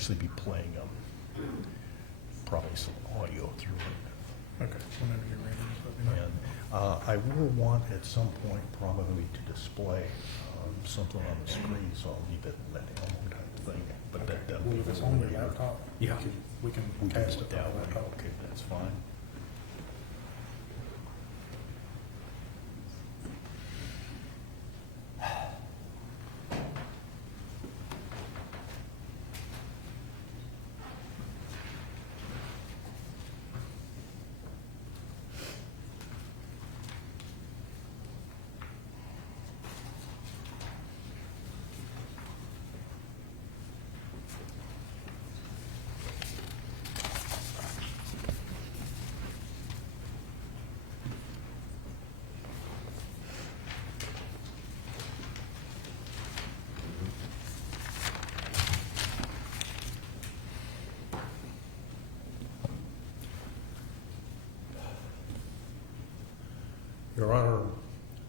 actually be playing probably some audio through it. Okay, whenever you're ready, just let me know. And I will want at some point probably to display something on the screen, so I'll leave it that Elmo type thing. But Okay. that Well, if it's on your laptop, Yeah. we can we can cast do it it on that the way. laptop. Okay, that's fine. Your Honor,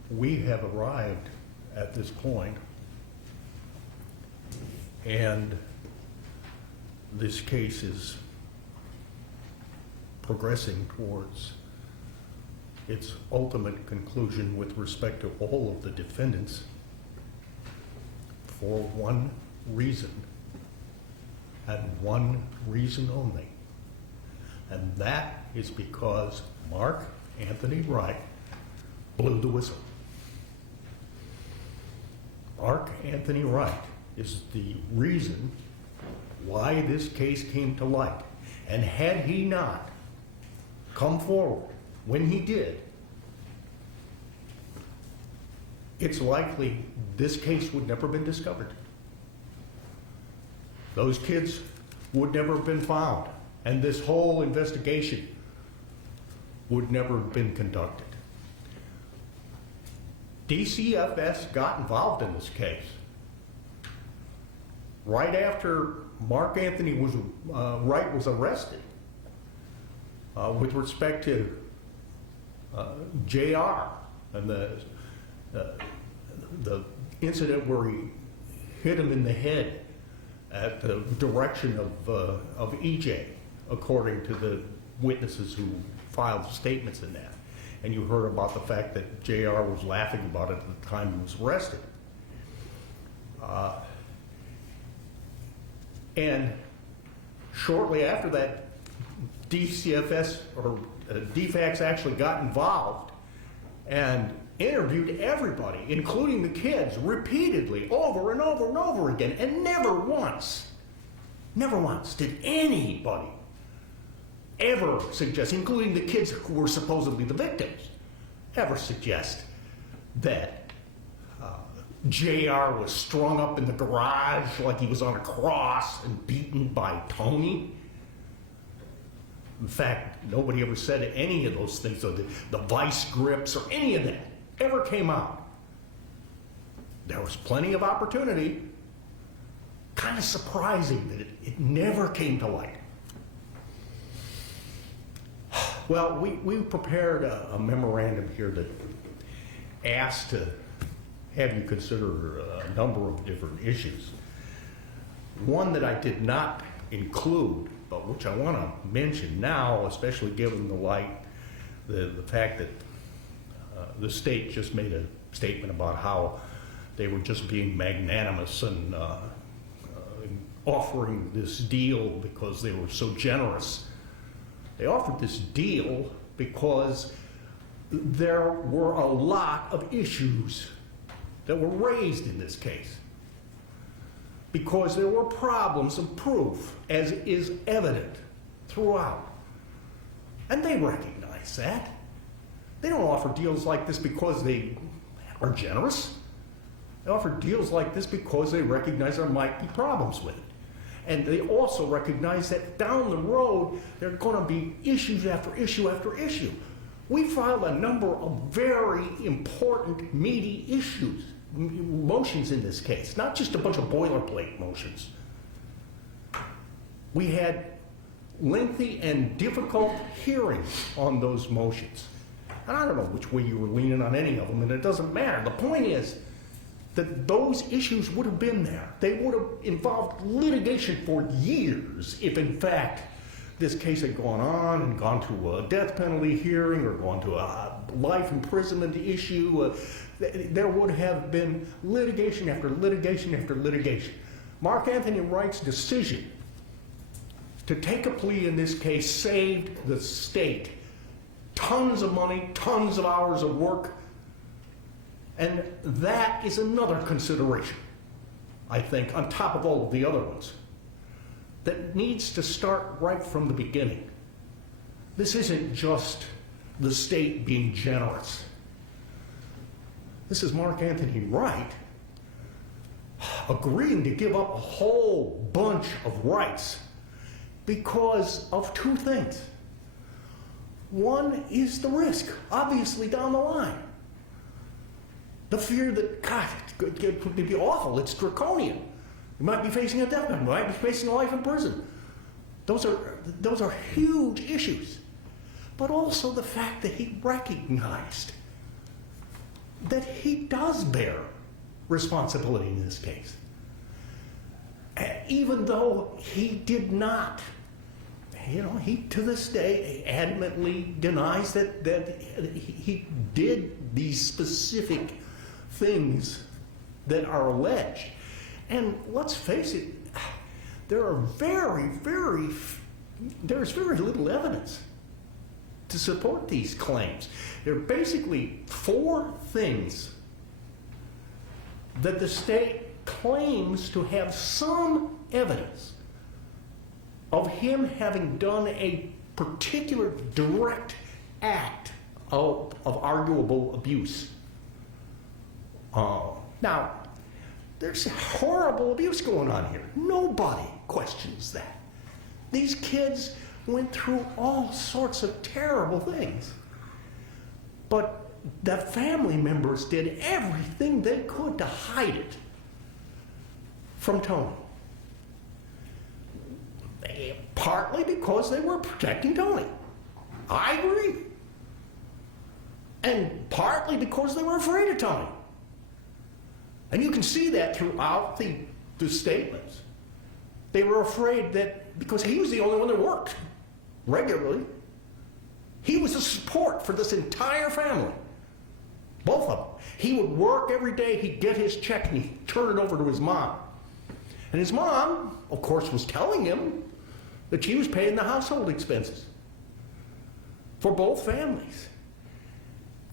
we have arrived at this point, and this case is progressing towards its ultimate conclusion with respect to all of the defendants for one reason, and one reason only. And that is because Mark Anthony Wright blew the whistle. Mark Anthony Wright is the reason why this case came to light. And had he not come forward when he did, it's likely this case would never have been discovered. Those kids would never have been found, and this whole investigation would never have been conducted. DCFS got involved in this case right after Mark Anthony Wright was arrested with respect to JR and the incident where he hit him in the head at the direction of EJ, according to the witnesses who filed statements in that. And you heard about the fact that JR was laughing about it at the time he was arrested. And shortly after that, DCFS or DFACS actually got involved and interviewed everybody, including the kids, repeatedly, over and over and over again, and never once did anybody ever suggest, including the kids who were supposedly the victims, ever suggest that JR was strung up in the garage like he was on a cross and beaten by Tony. In fact, nobody ever said any of those things, or the vice grips or any of that ever came out. There was plenty of opportunity. Kind of surprising that it never came to light. Well, we prepared a memorandum here that asked to have you consider a number of different issues. One that I did not include, but which I want to mention now, especially given the fact that the state just made a statement about how they were just being magnanimous and offering this deal because they were so generous. They offered this deal because there were a lot of issues that were raised in this case, because there were problems of proof, as is evident throughout. And they recognize that. They don't offer deals like this because they are generous. They offer deals like this because they recognize there might be problems with it. And they also recognize that down the road, there are going to be issues after issue after issue. We filed a number of very important, meaty motions in this case, not just a bunch of boilerplate motions. We had lengthy and difficult hearings on those motions. And I don't know which way you were leaning on any of them, and it doesn't matter. The point is, that those issues would have been there. They would have involved litigation for years if, in fact, this case had gone on and gone to a death penalty hearing or gone to a life imprisonment issue. There would have been litigation after litigation after litigation. Mark Anthony Wright's decision to take a plea in this case saved the state tons of money, tons of hours of work, and that is another consideration, I think, on top of all of the other ones, that needs to start right from the beginning. This isn't just the state being generous. This is Mark Anthony Wright agreeing to give up a whole bunch of rights because of two things. One is the risk, obviously, down the line. The fear that, God, it could be awful, it's draconian. You might be facing a death penalty, you might be facing a life in prison. Those are huge issues. But also the fact that he recognized that he does bear responsibility in this case. Even though he did not, he to this day adamantly denies that he did these specific things that are alleged. And let's face it, there's very little evidence to support these claims. There are basically four things that the state claims to have some evidence of him having done a particular direct act of arguable abuse. Now, there's horrible abuse going on here. Nobody questions that. These kids went through all sorts of terrible things. But the family members did everything they could to hide it from Tony. Partly because they were protecting Tony. I agree. And partly because they were afraid of Tony. And you can see that throughout the statements. They were afraid that because he was the only one that worked regularly, he was the support for this entire family. Both of them. He would work every day, he'd get his check, and he'd turn it over to his mom. And his mom, of course, was telling him that she was paying the household expenses for both families.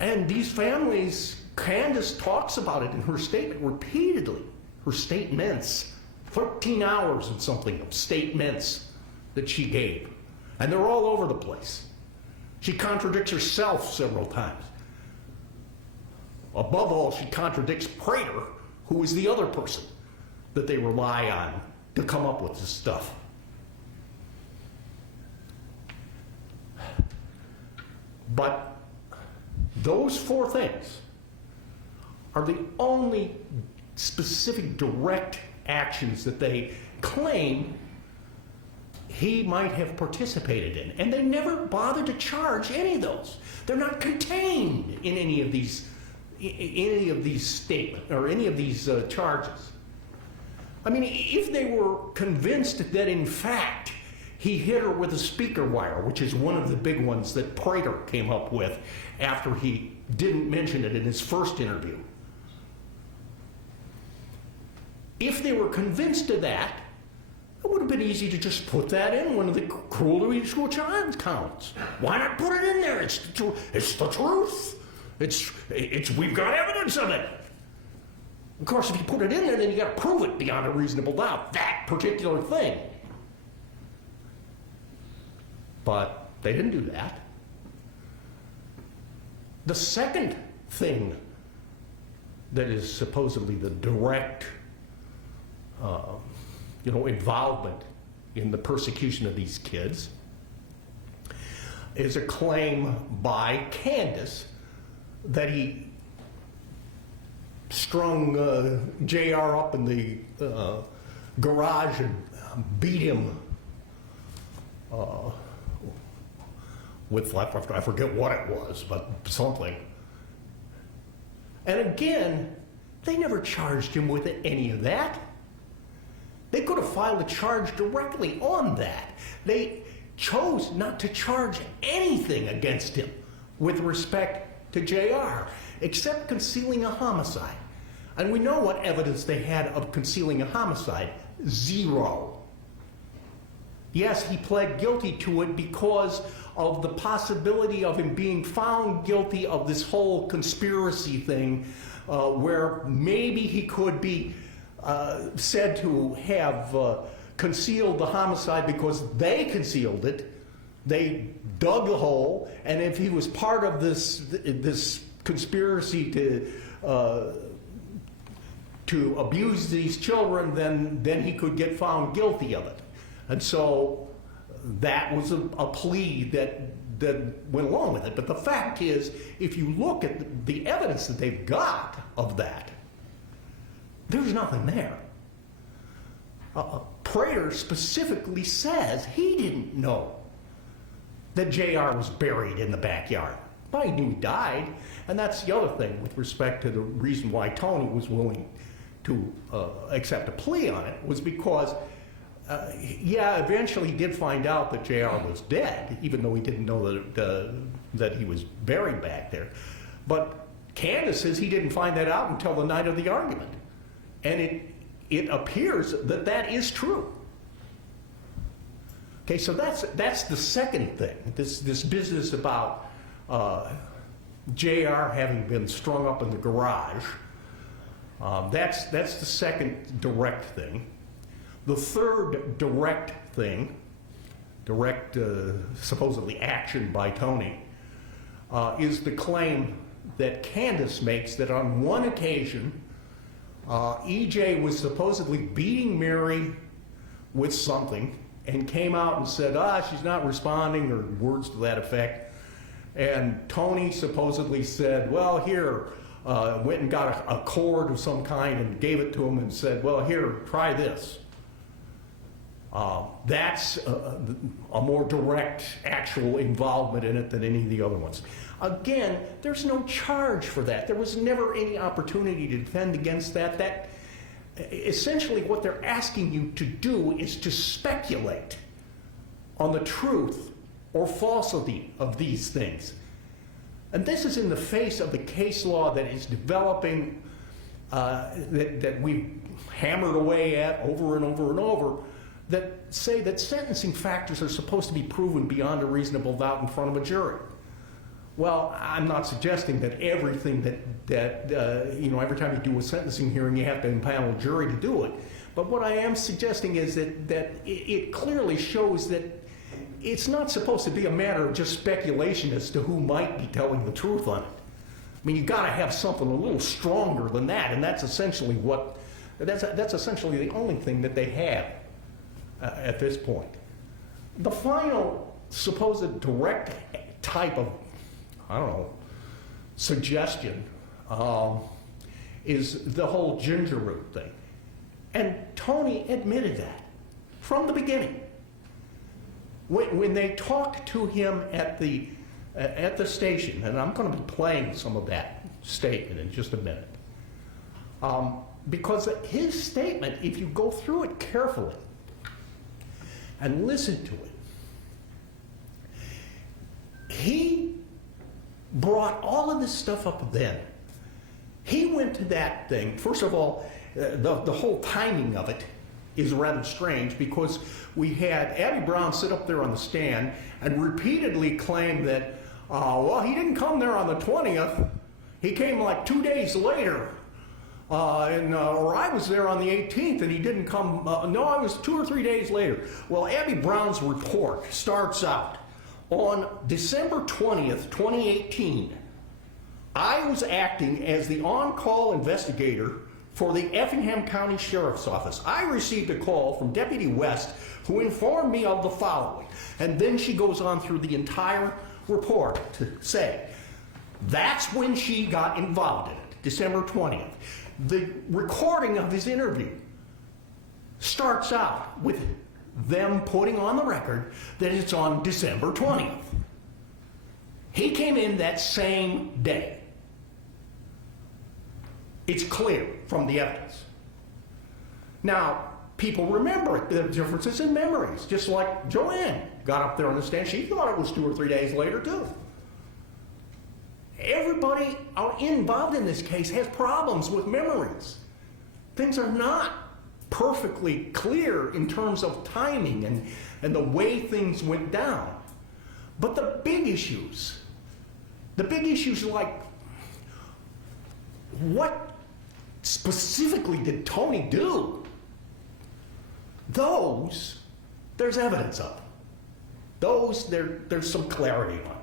And these families, Candace talks about it in her statement repeatedly. Her statements, 13 hours and something of statements that she gave. And they're all over the place. She contradicts herself several times. Above all, she contradicts Prater, who is the other person that they rely on to come up with this stuff. But those four things are the only specific direct actions that they claim he might have participated in. And they never bothered to charge any of those. They're not contained in any of these statements or any of these charges. I mean, if they were convinced that in fact he hit her with a speaker wire, which is one of the big ones that Prater came up with after he didn't mention it in his first interview. If they were convinced of that, it would have been easy to just put that in one of the cruelty to a child counts. Why not put it in there? It's the truth. We've got evidence of it. Of course, if you put it in there, then you got to prove it beyond a reasonable doubt, that particular thing. But they didn't do that. The second thing that is supposedly the direct involvement in the persecution of these kids is a claim by Candace that he strung JR up in the garage and beat him with, I forget what it was, but something. And again, They never charged him with any of that. They could have filed a charge directly on that. They chose not to charge anything against him with respect to JR, except concealing a homicide. And we know what evidence they had of concealing a homicide. Zero. Yes, he pled guilty to it because of the possibility of him being found guilty of this whole conspiracy thing, where maybe he could be said to have concealed the homicide because they concealed it. They dug the hole, and if he was part of this conspiracy to abuse these children, then he could get found guilty of it. And so that was a plea that went along with it. But the fact is, if you look at the evidence that they've got of that, there's nothing there. Prater specifically says he didn't know that JR was buried in the backyard. Well, he knew he died, and that's the other thing with respect to the reason why Tony was willing to accept a plea on it, was because, eventually he did find out that JR was dead, even though he didn't know that he was buried back there. But Candace says he didn't find that out until the night of the argument. And it appears that that is true. Okay, so that's the second thing, this business about JR having been strung up in the garage. That's the second direct thing. The third direct thing, supposedly action by Tony, is the claim that Candace makes that on one occasion, EJ was supposedly beating Mary with something and came out and said, she's not responding, or words to that effect. And Tony supposedly said, well, here, went and got a cord of some kind and gave it to him and said, well, here, try this. That's a more direct actual involvement in it than any of the other ones. Again, there's no charge for that. There was never any opportunity to defend against that. That essentially what they're asking you to do is to speculate on the truth or falsity of these things. And this is in the face of the case law that is developing, that we've hammered away at over and over and over, that say that sentencing factors are supposed to be proven beyond a reasonable doubt in front of a jury. Well, I'm not suggesting that everything that every time you do a sentencing hearing you have to impanel a jury to do it. But what I am suggesting is that it clearly shows that it's not supposed to be a matter of just speculation as to who might be telling the truth on it. I mean, you've got to have something a little stronger than that, and that's essentially that's essentially the only thing that they have at this point. The final supposed direct type of, suggestion is the whole ginger root thing. And Tony admitted that from the beginning. When they talked to him at the station, and I'm going to be playing some of that statement in just a minute, because his statement, if you go through it carefully and listen to it, he brought all of this stuff up then. He went to that thing. First of all, the whole timing of it is rather strange, because we had Abby Brown sit up there on the stand and repeatedly claim that, he didn't come there on the 20th. He came like 2 days later. Or I was there on the 18th and he didn't come. No, I was 2 or 3 days later. Well, Abby Brown's report starts out, on December 20th, 2018, I was acting as the on-call investigator for the Effingham County Sheriff's Office. I received a call from Deputy West, who informed me of the following. And then she goes on through the entire report to say, that's when she got involved in it, December 20th. The recording of his interview starts out with them putting on the record that it's on December 20th. He came in that same day. It's clear from the evidence. Now, people remember it. There are differences in memories, just like Joanne got up there on the stand. She thought it was 2 or 3 days later, too. Everybody involved in this case has problems with memories. Things are not perfectly clear in terms of timing and the way things went down. But the big issues like, what specifically did Tony do? Those, there's evidence of. Those, there's some clarity on.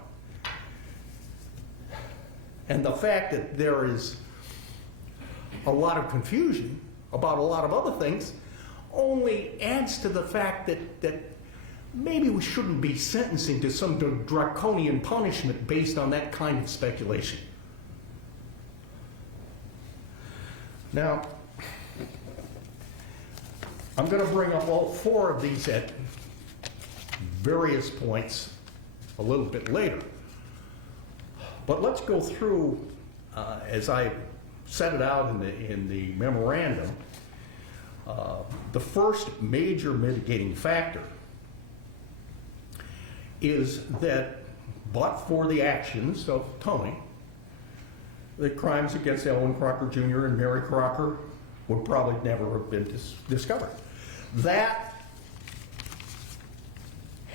And the fact that there is a lot of confusion about a lot of other things only adds to the fact that maybe we shouldn't be sentencing to some draconian punishment based on that kind of speculation. Now, I'm going to bring up all 4 of these at various points a little bit later. But let's go through, as I set it out in the memorandum, the first major mitigating factor is that, but for the actions of Tony, the crimes against Elwyn Crocker Jr. and Mary Crocker would probably never have been discovered. That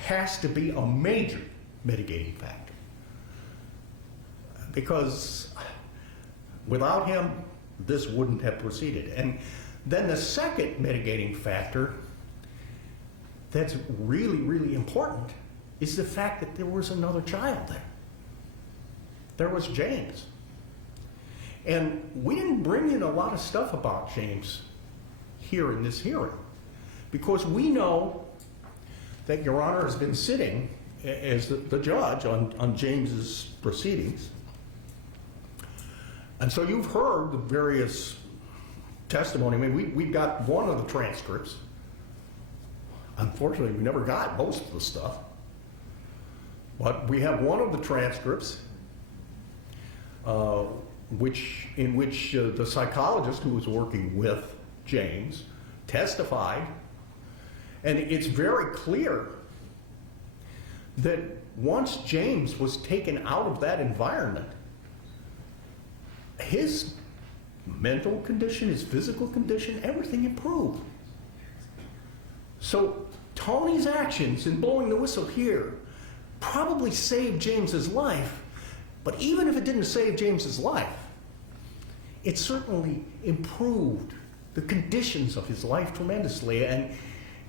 has to be a major mitigating factor. Because without him, this wouldn't have proceeded. And then the second mitigating factor that's really, really important is the fact that there was another child there. There was James. And we didn't bring in a lot of stuff about James here in this hearing, because we know that Your Honor has been sitting as the judge on James's proceedings. And so you've heard the various testimony. I mean, we got one of the transcripts. Unfortunately, we never got most of the stuff. But we have one of the transcripts in which the psychologist who was working with James testified. And it's very clear that once James was taken out of that environment, his mental condition, his physical condition, everything improved. So Tony's actions in blowing the whistle here probably saved James's life, but even if it didn't save James's life, it certainly improved the conditions of his life tremendously and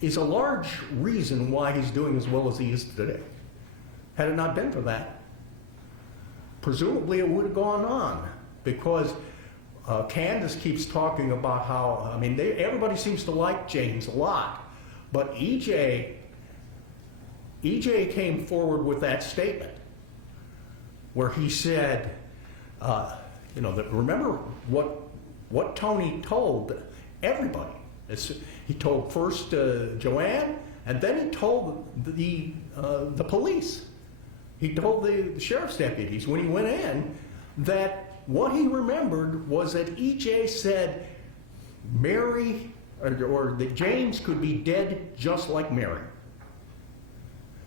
is a large reason why he's doing as well as he is today. Had it not been for that, presumably it would have gone on, because Candace keeps talking about how, I mean, everybody seems to like James a lot, but EJ came forward with that statement where he said, remember what Tony told everybody. He told first Joanne, and then he told the police. He told the sheriff's deputies when he went in that what he remembered was that EJ said Mary, or that James could be dead just like Mary.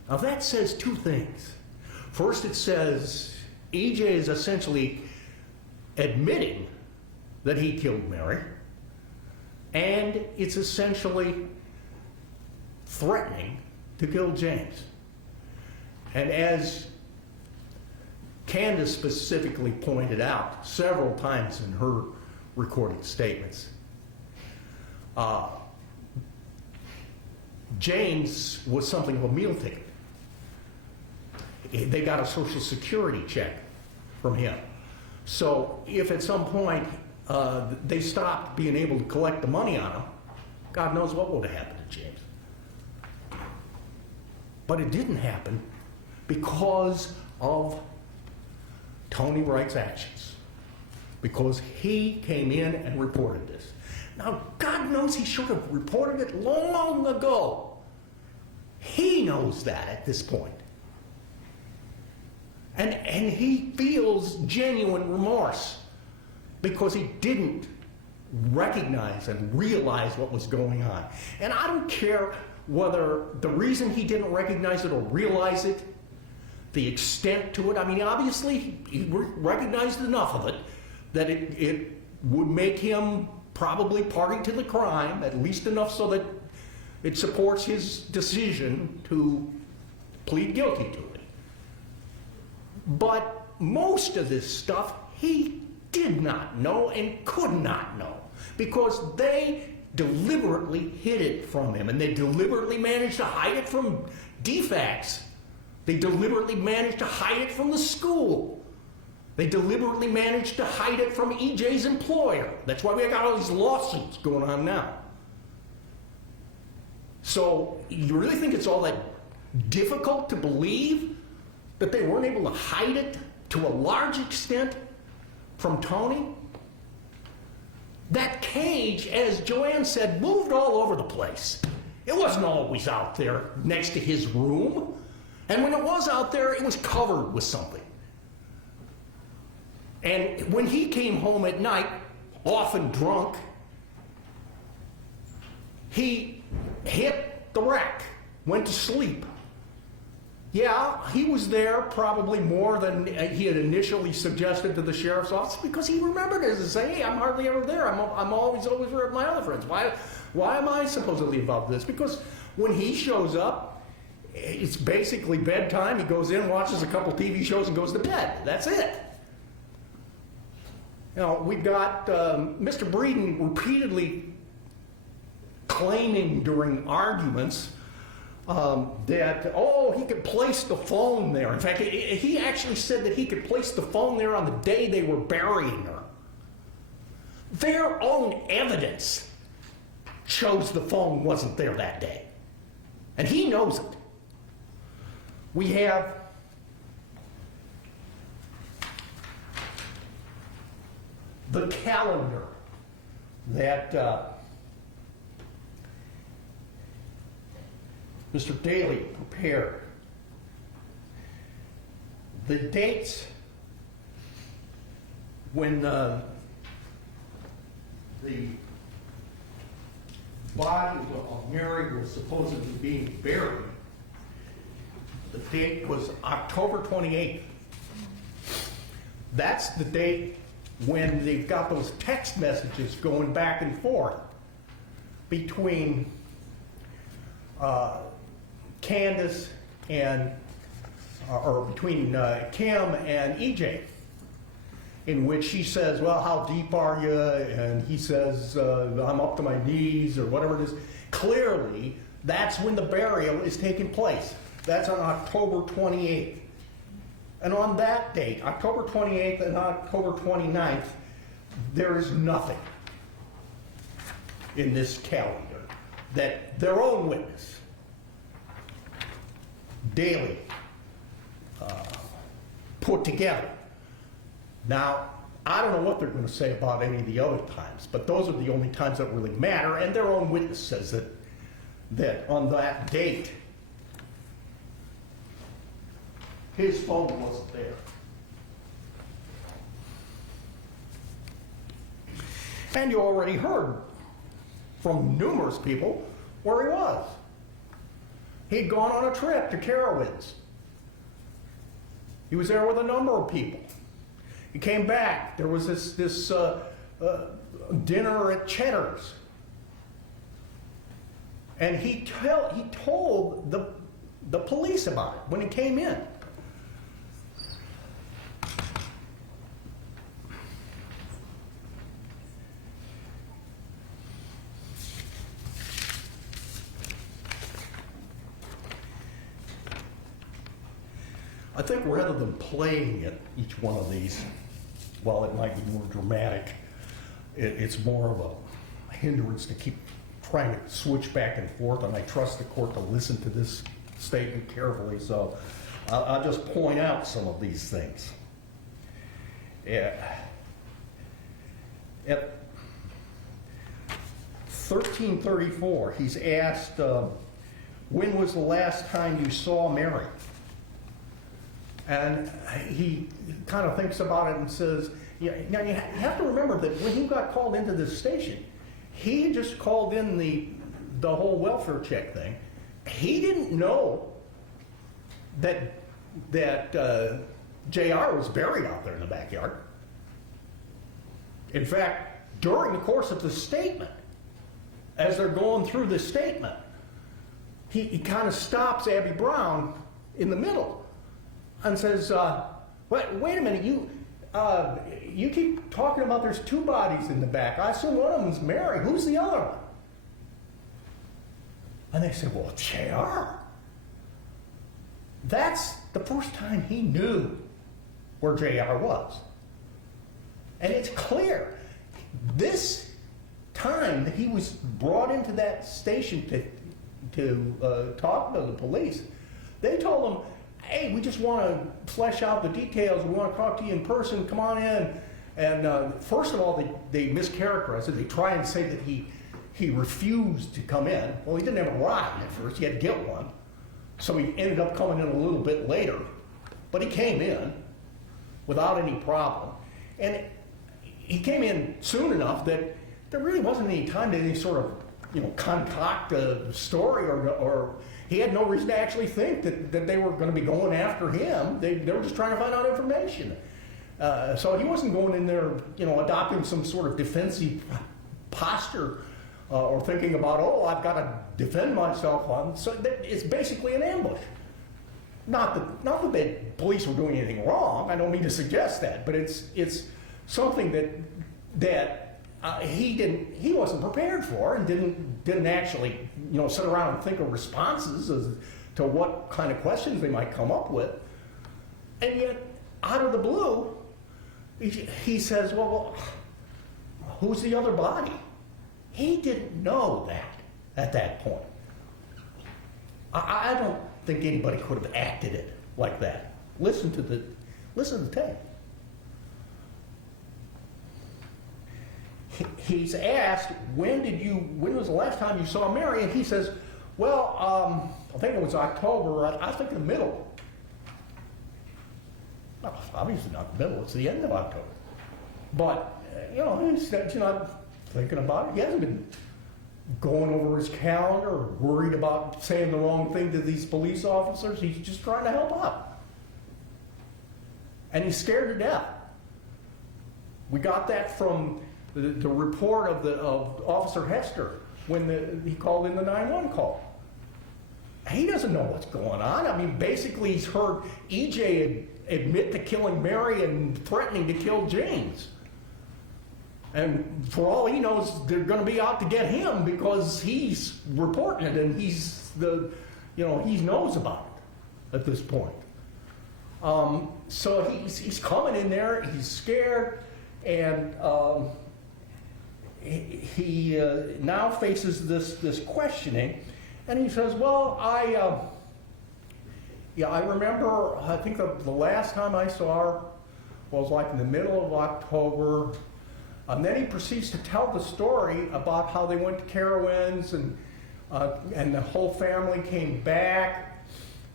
Now that says 2 things. First, it says EJ is essentially admitting that he killed Mary, and it's essentially threatening to kill James. And as Candace specifically pointed out several times in her recorded statements, James was something of a meal ticket. They got a Social Security check from him. So if at some point they stopped being able to collect the money on him, God knows what would have happened to James. But it didn't happen because of Tony Wright's actions, because he came in and reported this. Now, God knows he should have reported it long ago. He knows that at this point. And he feels genuine remorse. because he didn't recognize and realize what was going on. And I don't care whether the reason he didn't recognize it or realize it, the extent to it. I mean, obviously, he recognized enough of it that it would make him probably party to the crime, at least enough so that it supports his decision to plead guilty to it. But most of this stuff he did not know and could not know because they deliberately hid it from him, and they deliberately managed to hide it from DFACS. They deliberately managed to hide it from the school. They deliberately managed to hide it from EJ's employer. That's why we got all these lawsuits going on now. So you really think it's all that difficult to believe that they weren't able to hide it to a large extent from Tony? That cage, as Joanne said, moved all over the place. It wasn't always out there next to his room. And when it was out there, it was covered with something. And when he came home at night, often drunk, he hit the rack, went to sleep. Yeah, he was there probably more than he had initially suggested to the sheriff's office because he remembered it and say, hey, I'm hardly ever there. I'm always with my other friends. Why am I supposedly involved in this? Because when he shows up, it's basically bedtime. He goes in, watches a couple TV shows, and goes to bed. That's it. You know, we've got Mr. Breeden repeatedly claiming during arguments that, oh, he could place the phone there. In fact, he actually said that he could place the phone there on the day they were burying her. Their own evidence shows the phone wasn't there that day. And he knows it. We have the calendar that Mr. Daly prepared. The dates when the body of Mary was supposedly being buried, the date was October 28th. That's the date when they've got those text messages going back and forth between Candace and, or between Kim and EJ, in which she says, well, how deep are you? And he says, I'm up to my knees, or whatever it is. Clearly, that's when the burial is taking place. That's on October 28th. And on that date, October 28th and October 29th, there is nothing in this calendar that their own witness, Daly, put together. Now, I don't know what they're going to say about any of the other times, but those are the only times that really matter, and their own witness says that on that date, his phone wasn't there. And you already heard from numerous people where he was. He'd gone on a trip to Carowinds. He was there with a number of people. He came back. There was this dinner at Cheddar's. And he told the police about it when he came in. I think rather than playing at each one of these, while it might be more dramatic, it's more of a hindrance to keep trying to switch back and forth, and I trust the court to listen to this statement carefully, so I'll just point out some of these things. At 1334, he's asked, when was the last time you saw Mary? And he kind of thinks about it and says, now you have to remember that when he got called into this station, he just called in the whole welfare check thing. He didn't know that JR was buried out there in the backyard. In fact, during the course of the statement, as they're going through the statement, he kind of stops Abby Brown in the middle and says, wait a minute, you keep talking about there's two bodies in the back. I assume one of them's Mary. Who's the other one? And they said, well, JR. That's the first time he knew where JR was. And it's clear, this time that he was brought into that station to talk to the police, they told him, hey, we just want to flesh out the details. We want to talk to you in person. Come on in. And first of all, they mischaracterized it. They try and say that he refused to come in. Well, he didn't have a ride at first. He had to get one. So he ended up coming in a little bit later. But he came in without any problem. And he came in soon enough that there really wasn't any time to any sort of, concoct a story or he had no reason to actually think that they were going to be going after him. They were just trying to find out information. So he wasn't going in there, adopting some sort of defensive posture or thinking about, oh, I've got to defend myself on. So it's basically an ambush. Not that the police were doing anything wrong. I don't mean to suggest that, but it's something that he wasn't prepared for and didn't actually sit around and think of responses as to what kind of questions they might come up with. And yet, out of the blue, he says, well, who's the other body? He didn't know that at that point. I don't think anybody could have acted it like that. Listen to the tape. He's asked, when was the last time you saw Mary? And he says, well, I think it was October. I think in the middle. No, obviously not the middle. It's the end of October. But, he's not thinking about it. He hasn't been going over his calendar or worried about saying the wrong thing to these police officers. He's just trying to help out. And he's scared to death. We got that from the report of Officer Hester when he called in the 911 call. He doesn't know what's going on. I mean, basically he's heard EJ admit to killing Mary and threatening to kill James. And for all he knows, they're going to be out to get him because he's reporting it and he knows about it at this point. So he's coming in there, he's scared, and he now faces this questioning, and he says, well, I remember, I think the last time I saw her was like in the middle of October. And then he proceeds to tell the story about how they went to Carowinds and the whole family came back.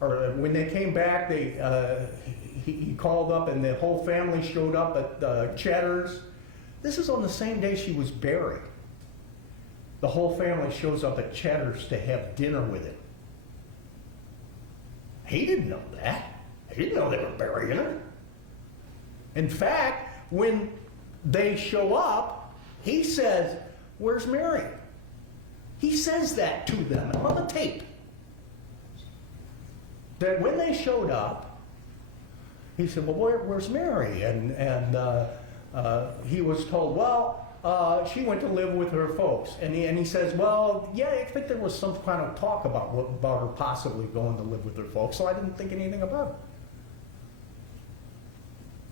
Or when they came back, he called up and the whole family showed up at Cheddar's. This is on the same day she was buried. The whole family shows up at Cheddar's to have dinner with him. He didn't know that. He didn't know they were burying her. In fact, when they show up, he says, where's Mary? He says that to them on the tape. That when they showed up, he said, well, where's Mary? And he was told, well, she went to live with her folks. And he says, well, yeah, I think there was some kind of talk about her possibly going to live with her folks, so I didn't think anything about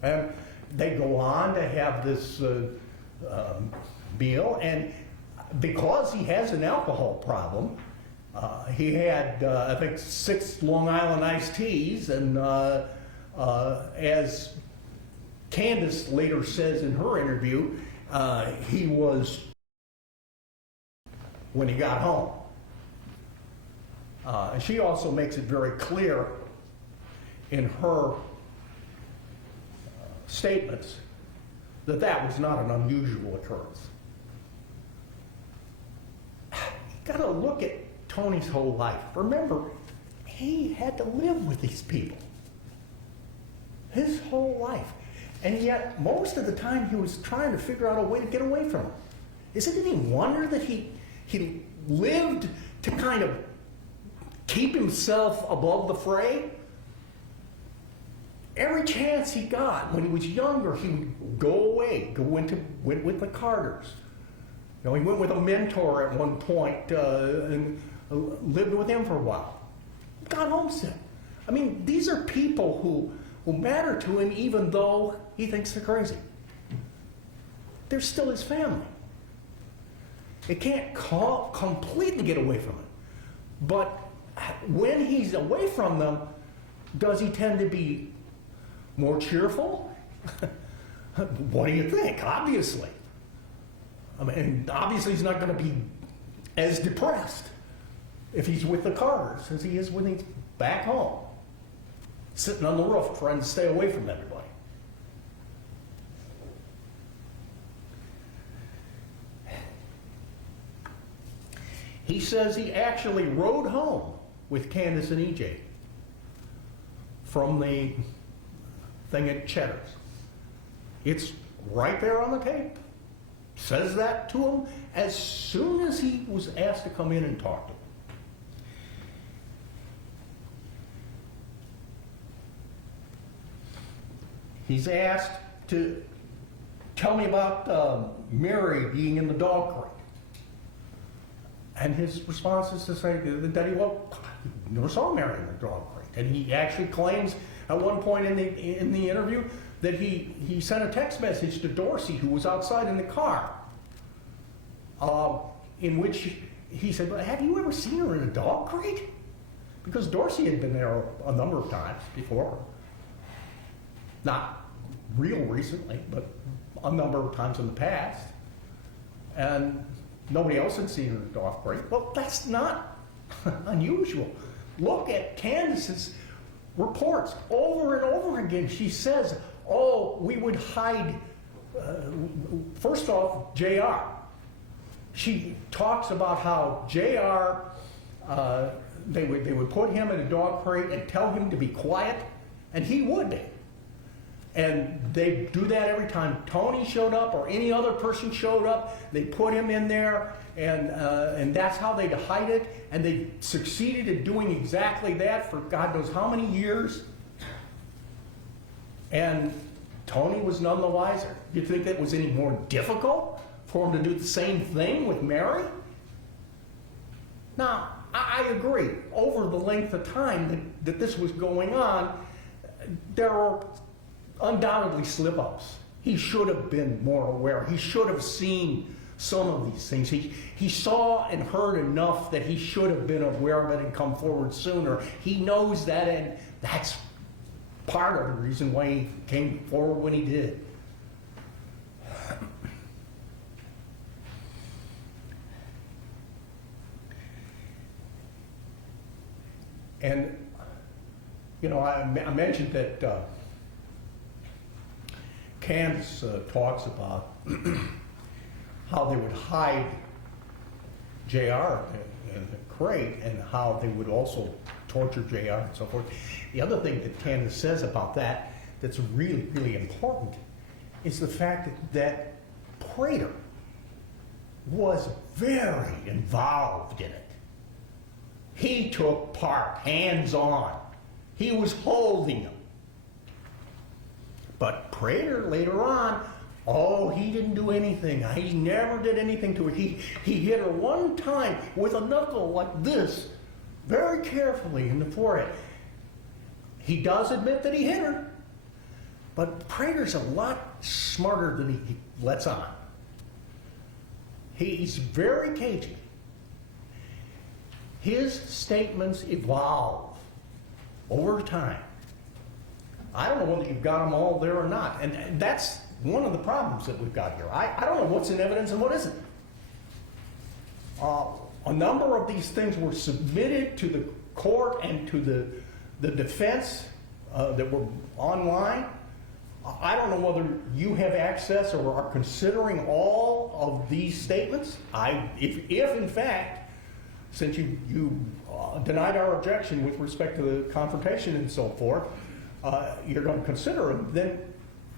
it. And they go on to have this meal, and because he has an alcohol problem, he had, I think, 6 Long Island iced teas, and as Candace later says in her interview, he was when he got home. And she also makes it very clear in her statements that that was not an unusual occurrence. You got to look at Tony's whole life. Remember, he had to live with these people his whole life. And yet, most of the time, he was trying to figure out a way to get away from them. Is it any wonder that he lived to kind of keep himself above the fray? Every chance he got, when he was younger, he would go away, went with the Carters. You know, he went with a mentor at one point and lived with him for a while. Got homesick. I mean, these are people who matter to him even though he thinks they're crazy. They're still his family. He can't completely get away from it. But when he's away from them, does he tend to be more cheerful? What do you think? Obviously. I mean, obviously he's not going to be as depressed if he's with the Carters as he is when he's back home, sitting on the roof trying to stay away from everybody. He says he actually rode home with Candace and EJ from the thing at Cheddar's. It's right there on the tape. Says that to him as soon as he was asked to come in and talk to him. He's asked to tell me about Mary being in the dog crate. And his response is to say that he never saw Mary in the dog crate. And he actually claims at one point in the interview that he sent a text message to Dorsey, who was outside in the car, in which he said, have you ever seen her in a dog crate? Because Dorsey had been there a number of times before. Not real recently, but a number of times in the past. And nobody else had seen her in a dog crate. Well, that's not unusual. Look at Candace's reports over and over again. She says, oh, we would hide, first off, JR. She talks about how JR, they would put him in a dog crate and tell him to be quiet, and he would be. And they do that every time Tony showed up or any other person showed up. They put him in there, and that's how they'd hide it. And they succeeded in doing exactly that for God knows how many years. And Tony was none the wiser. You think that was any more difficult for him to do the same thing with Mary? Now, I agree. Over the length of time that this was going on, there are undoubtedly slip-ups. He should have been more aware. He should have seen some of these things. He saw and heard enough that he should have been aware of it and come forward sooner. He knows that, and that's part of the reason why he came forward when he did. And, you know, I mentioned that Candace talks about how they would hide JR in the crate and how they would also torture JR and so forth. The other thing that Candace says about that that's really, really important is the fact that Prater was very involved in it. He took part, hands-on. He was holding them. But Prater later on, oh, he didn't do anything. He never did anything to her. He hit her one time with a knuckle like this, very carefully in the forehead. He does admit that he hit her, but Prater's a lot smarter than he lets on. He's very cagey. His statements evolve over time. I don't know whether you've got them all there or not. And that's one of the problems that we've got here. I don't know what's in evidence and what isn't. A number of these things were submitted to the court and to the defense that were online. I don't know whether you have access or are considering all of these statements. If in fact, since you denied our objection with respect to the confrontation and so forth, you're going to consider them, then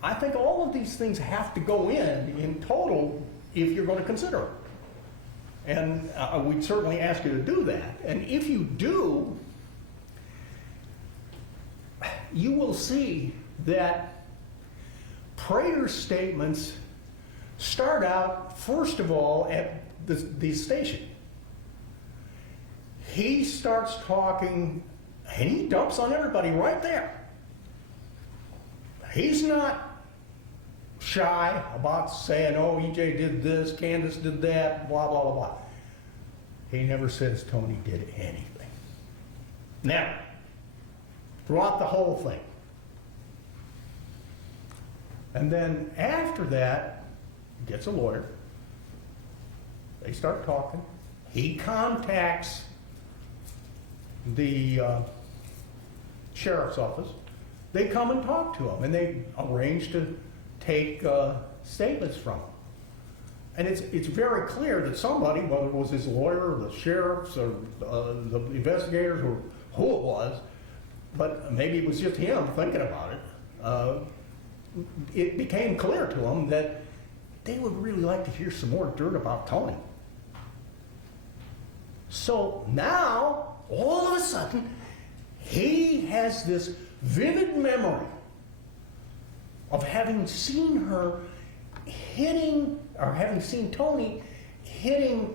I think all of these things have to go in total if you're going to consider them. And we'd certainly ask you to do that. And if you do, you will see that Prater's statements start out, first of all, at the station. He starts talking, and he dumps on everybody right there. He's not shy about saying, oh, EJ did this, Candace did that, blah, blah, blah, blah. He never says Tony did anything. Now, throughout the whole thing. And then after that, he gets a lawyer. They start talking. He contacts the sheriff's office. They come and talk to him, and they arrange to take statements from him. And it's very clear that somebody, whether it was his lawyer or the sheriffs or the investigators or who it was, but maybe it was just him thinking about it, it became clear to him that they would really like to hear some more dirt about Tony. So now, all of a sudden, he has this vivid memory of having seen her hitting, or having seen Tony hitting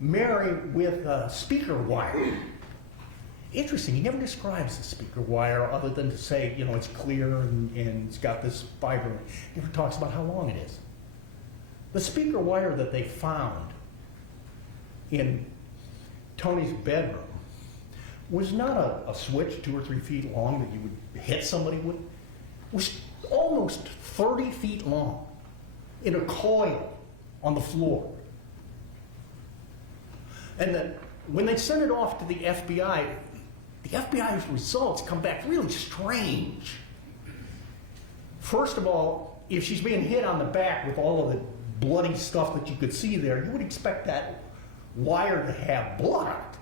Mary with a speaker wire. Interesting, he never describes the speaker wire other than to say, you know, it's clear and it's got this fiber. He never talks about how long it is. The speaker wire that they found in Tony's bedroom was not a switch 2 or 3 feet long that you would hit somebody with. It was almost 30 feet long in a coil on the floor. And then when they sent it off to the FBI's results come back really strange. First of all, if she's being hit on the back with all of the bloody stuff that you could see there, you would expect that wire to have blood on it.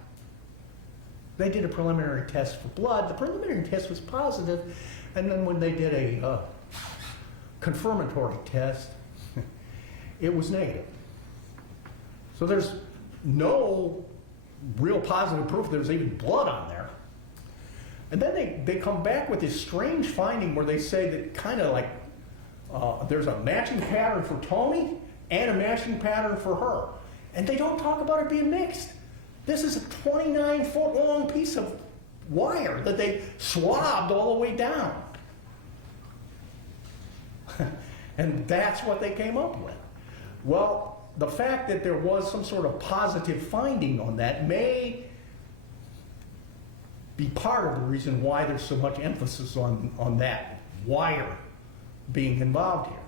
They did a preliminary test for blood. The preliminary test was positive, and then when they did a confirmatory test, it was negative. So there's no real positive proof there's even blood on there. And then they come back with this strange finding where they say that kind of like there's a matching pattern for Tony and a matching pattern for her. And they don't talk about it being mixed. This is a 29-foot long piece of wire that they swabbed all the way down. And that's what they came up with. Well, the fact that there was some sort of positive finding on that may be part of the reason why there's so much emphasis on that wire being involved here.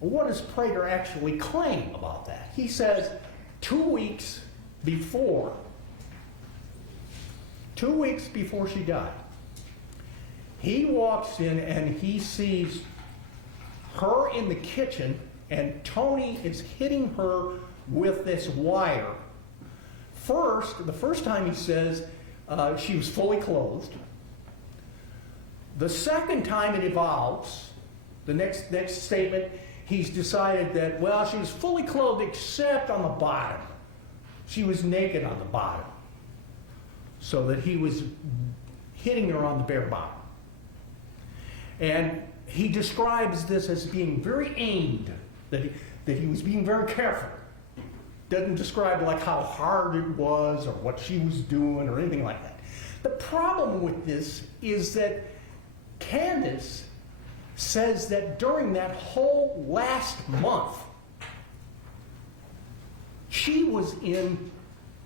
What does Prater actually claim about that? He says 2 weeks before she died, he walks in and he sees her in the kitchen and Tony is hitting her with this wire. The first time he says she was fully clothed. The second time it evolves, the next statement, he's decided that, well, she was fully clothed except on the bottom. She was naked on the bottom. So that he was hitting her on the bare bottom. And he describes this as being very aimed, that he was being very careful. Doesn't describe like how hard it was or what she was doing or anything like that. The problem with this is that Candace says that during that whole last month, she was in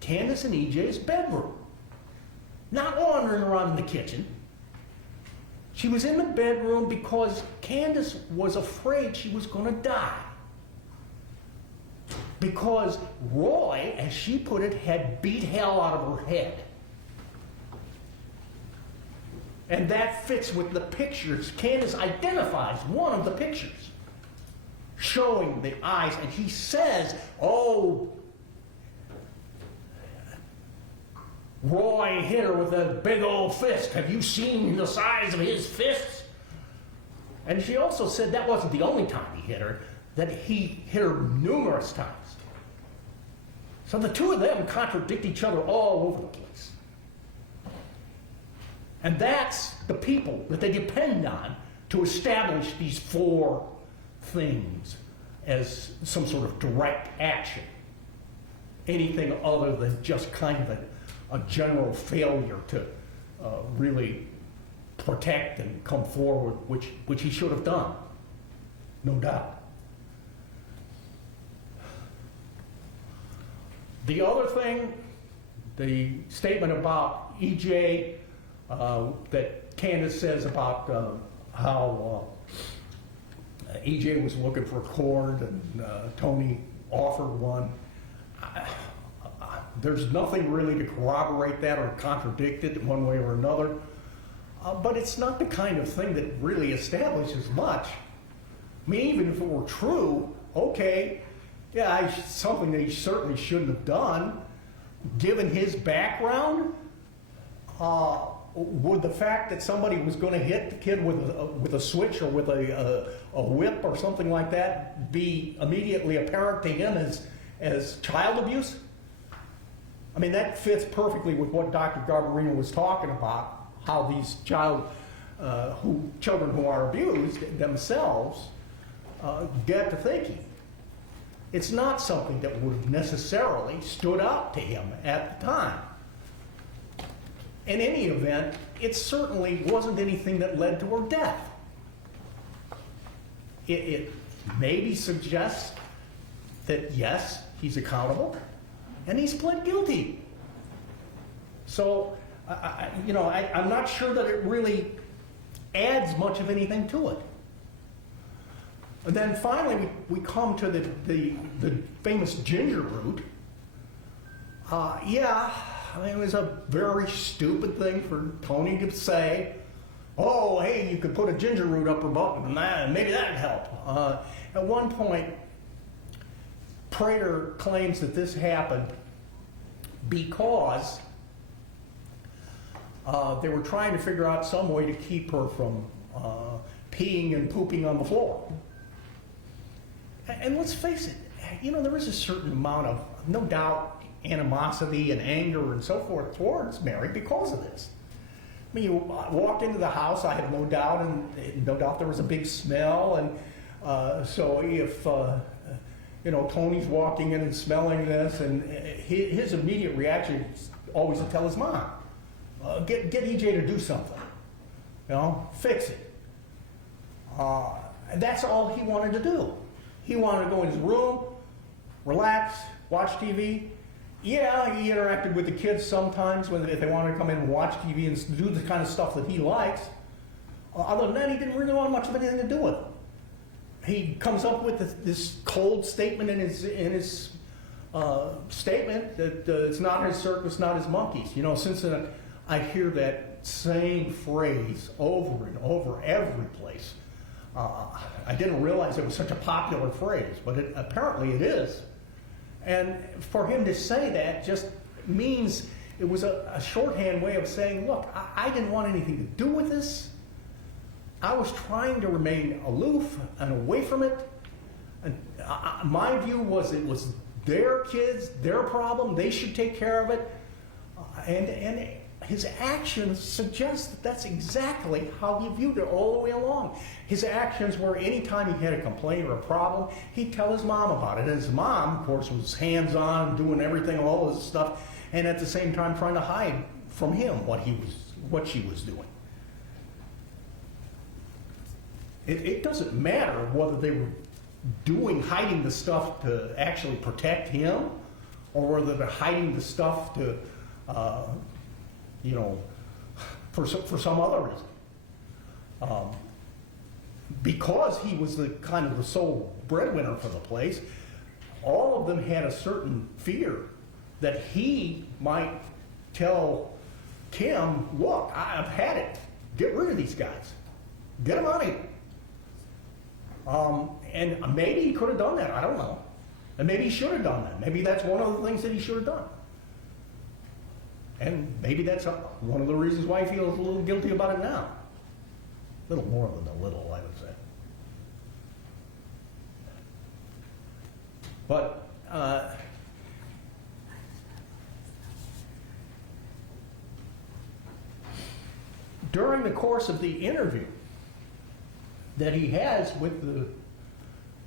Candace and EJ's bedroom, not wandering around in the kitchen. She was in the bedroom because Candace was afraid she was going to die. Because Roy, as she put it, had beat hell out of her head. And that fits with the pictures. Candace identifies one of the pictures showing the eyes, and he says, oh, Roy hit her with a big old fist. Have you seen the size of his fists? And she also said that wasn't the only time he hit her, that he hit her numerous times. So the two of them contradict each other all over the place. And that's the people that they depend on to establish these four things as some sort of direct action. Anything other than just kind of a general failure to really protect and come forward, which he should have done, no doubt. The other thing, the statement about EJ that Candace says about how EJ was looking for a cord and Tony offered one. There's nothing really to corroborate that or contradict it one way or another. But it's not the kind of thing that really establishes much. I mean, even if it were true, okay, yeah, something that he certainly shouldn't have done. Given his background, would the fact that somebody was going to hit the kid with a switch or with a whip or something like that be immediately apparent to him as child abuse? I mean, that fits perfectly with what Dr. Garbarino was talking about, how these children who are abused themselves get to thinking. It's not something that would have necessarily stood out to him at the time. In any event, it certainly wasn't anything that led to her death. It maybe suggests that, yes, he's accountable, and he's pled guilty. So, I'm not sure that it really adds much of anything to it. And then finally, we come to the famous ginger root. I mean, it was a very stupid thing for Tony to say, oh, hey, you could put a ginger root up her butt and maybe that'd help. At one point, Prater claims that this happened because they were trying to figure out some way to keep her from peeing and pooping on the floor. And let's face it, there is a certain amount of, no doubt, animosity and anger and so forth towards Mary because of this. I mean, you walked into the house, I have no doubt, and no doubt there was a big smell, and so if, Tony's walking in and smelling this, and his immediate reaction is always to tell his mom, get EJ to do something, fix it. And that's all he wanted to do. He wanted to go in his room, relax, watch TV. Yeah, he interacted with the kids sometimes if they wanted to come in and watch TV and do the kind of stuff that he likes. Other than that, he didn't really want much of anything to do with it. He comes up with this cold statement in his statement that it's not his circus, not his monkeys. Since then, I hear that same phrase over and over every place. I didn't realize it was such a popular phrase, but apparently it is. And for him to say that just means it was a shorthand way of saying, look, I didn't want anything to do with this. I was trying to remain aloof and away from it. And my view was it was their kids, their problem, they should take care of it. And his actions suggest that that's exactly how he viewed it all the way along. His actions were anytime he had a complaint or a problem, he'd tell his mom about it. And his mom, of course, was hands-on, doing everything, all this stuff, and at the same time trying to hide from him what she was doing. It doesn't matter whether they were hiding the stuff to actually protect him, or whether they're hiding the stuff to for some other reason. Because he was the sole breadwinner for the place, all of them had a certain fear that he might tell Kim, look, I've had it. Get rid of these guys. Get them out of here. And maybe he could have done that. I don't know. And maybe he should have done that. Maybe that's one of the things that he should have done. And maybe that's one of the reasons why he feels a little guilty about it now. A little more than a little, I would say. But during the course of the interview that he has with the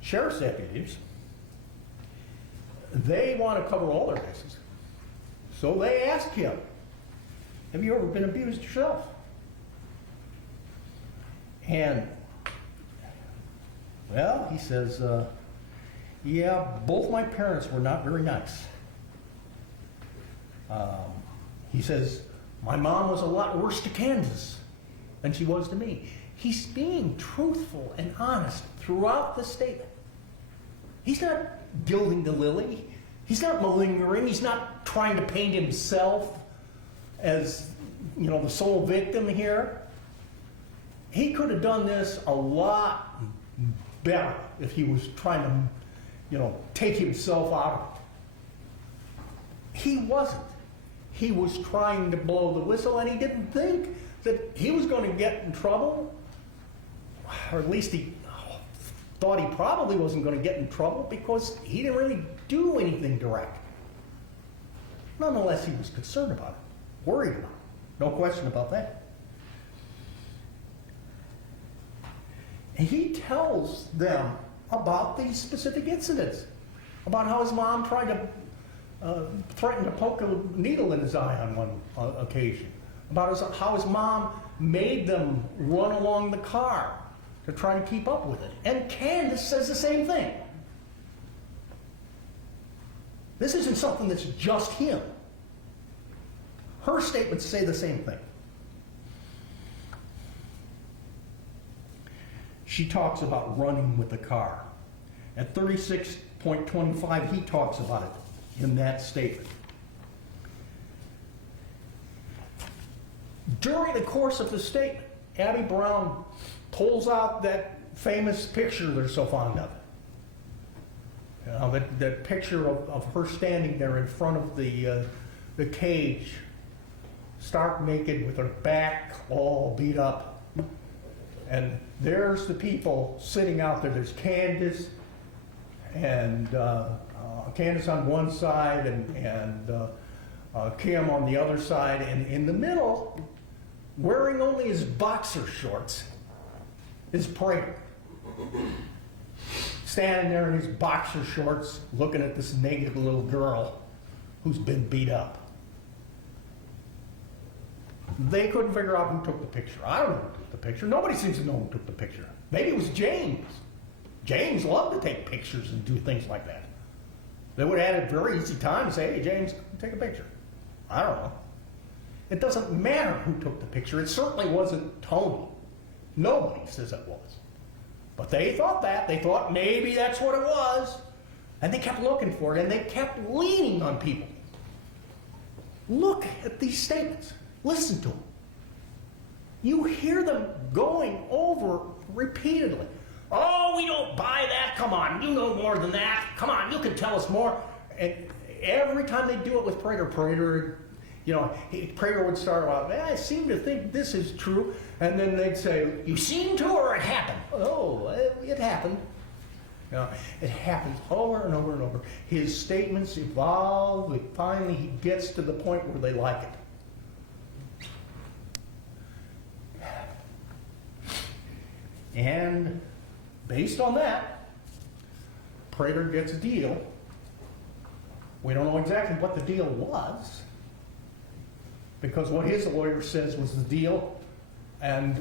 sheriff's deputies, they want to cover all their bases. So they ask him, have you ever been abused yourself? And, well, he says, yeah, both my parents were not very nice. He says, my mom was a lot worse to Kansas than she was to me. He's being truthful and honest throughout the statement. He's not gilding the lily. He's not malingering. He's not trying to paint himself as, you know, the sole victim here. He could have done this a lot better if he was trying to, you know, take himself out of it. He wasn't. He was trying to blow the whistle, and he didn't think that he was going to get in trouble, or at least he thought he probably wasn't going to get in trouble because he didn't really do anything direct. Nonetheless, he was concerned about it, worried about it. No question about that. And he tells them about these specific incidents, about how his mom tried to threaten to poke a needle in his eye on one occasion, about how his mom made them run along the car to try to keep up with it. And Candace says the same thing. This isn't something that's just him. Her statements say the same thing. She talks about running with the car. At 36.25, he talks about it in that statement. During the course of the statement, Abby Brown pulls out that famous picture they're so fond of. You know, that picture of her standing there in front of the cage, stark naked with her back all beat up. And there's the people sitting out there. There's Candace and Candace on one side and Kim on the other side. And in the middle, wearing only his boxer shorts, is Prater. Standing there in his boxer shorts, looking at this naked little girl who's been beat up. They couldn't figure out who took the picture. I don't know who took the picture. Nobody seems to know who took the picture. Maybe it was James. James loved to take pictures and do things like that. They would have had a very easy time to say, hey, James, take a picture. I don't know. It doesn't matter who took the picture. It certainly wasn't Tony. Nobody says it was. But they thought that. They thought maybe that's what it was. And they kept looking for it, and they kept leaning on people. Look at these statements. Listen to them. You hear them going over repeatedly. Oh, we don't buy that. Come on, you know more than that. Come on, you can tell us more. And every time they do it with Prater, you know, Prater would start out, I seem to think this is true. And then they'd say, you seem to, or it happened? Oh, it happened. You know, it happens over and over and over. His statements evolve, and finally he gets to the point where they like it. And based on that, Prater gets a deal. We don't know exactly what the deal was, because what his lawyer says was the deal and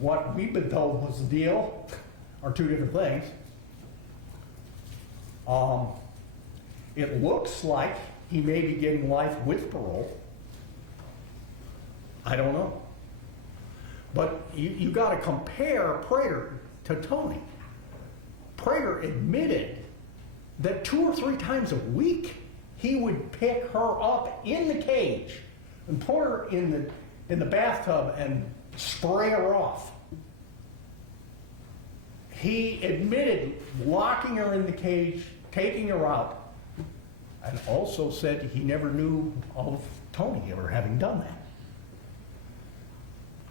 what we've been told was the deal are two different things. It looks like he may be getting life with parole. I don't know. But you got to compare Prater to Tony. Prater admitted that 2 or 3 times a week he would pick her up in the cage and put her in the bathtub and spray her off. He admitted locking her in the cage, taking her out, and also said he never knew of Tony ever having done that.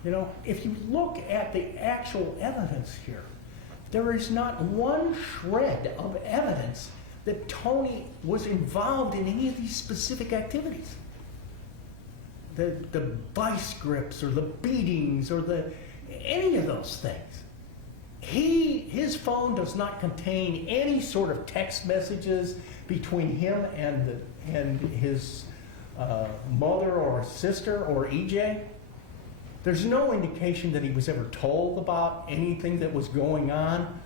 You know, if you look at the actual evidence here, there is not one shred of evidence that Tony was involved in any of these specific activities. The vice grips or the beatings or any of those things. His phone does not contain any sort of text messages between him and his mother or sister or EJ. There's no indication that he was ever told about anything that was going on.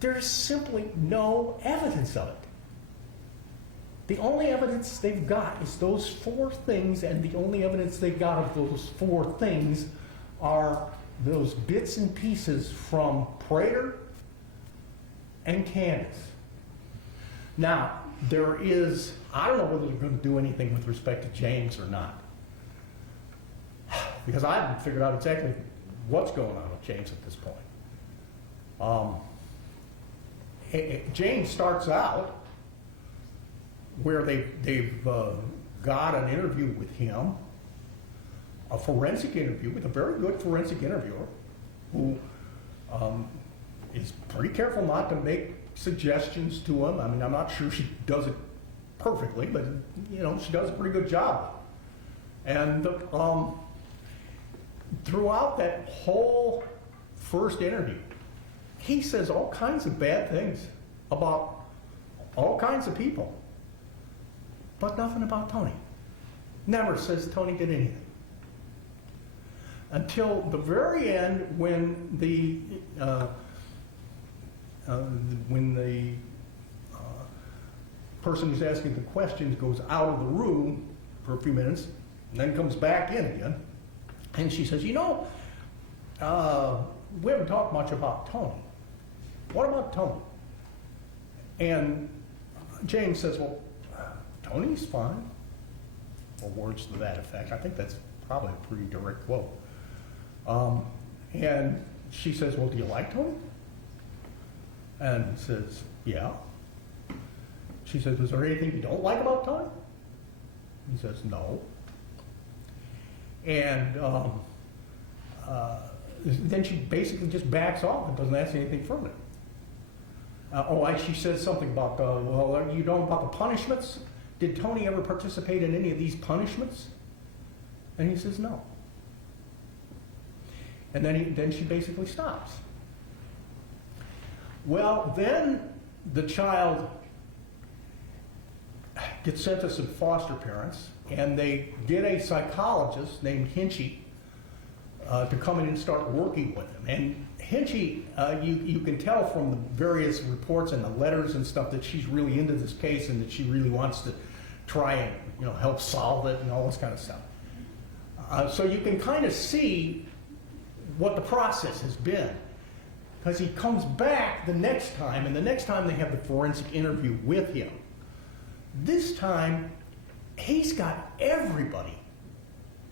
There's simply no evidence of it. The only evidence they've got is those 4 things, and the only evidence they got of those 4 things are those bits and pieces from Prater and Candace. Now, there is, I don't know whether they're going to do anything with respect to James or not, because I haven't figured out exactly what's going on with James at this point. James starts out where they've got an interview with him, a forensic interview with a very good forensic interviewer who is pretty careful not to make suggestions to him. I mean, I'm not sure she does it perfectly, but you know, she does a pretty good job. And throughout that whole first interview, he says all kinds of bad things about all kinds of people, but nothing about Tony. Never says Tony did anything. Until the very end, when the person who's asking the questions goes out of the room for a few minutes, and then comes back in again, and she says, you know, we haven't talked much about Tony. What about Tony? And James says, well, Tony's fine, or words to that effect. I think that's probably a pretty direct quote. And she says, well, do you like Tony? And he says, yeah. She says, is there anything you don't like about Tony? He says, no. And then she basically just backs off and doesn't ask anything further. She says something about, well, you know about the punishments? Did Tony ever participate in any of these punishments? And he says, no. And then she basically stops. Well, then the child gets sent to some foster parents, and they get a psychologist named Hinchy to come in and start working with him. And Hinchy, you can tell from the various reports and the letters and stuff that she's really into this case and that she really wants to try and help solve it and all this kind of stuff. So you can kind of see what the process has been. Because he comes back the next time, and the next time they have the forensic interview with him. This time, he's got everybody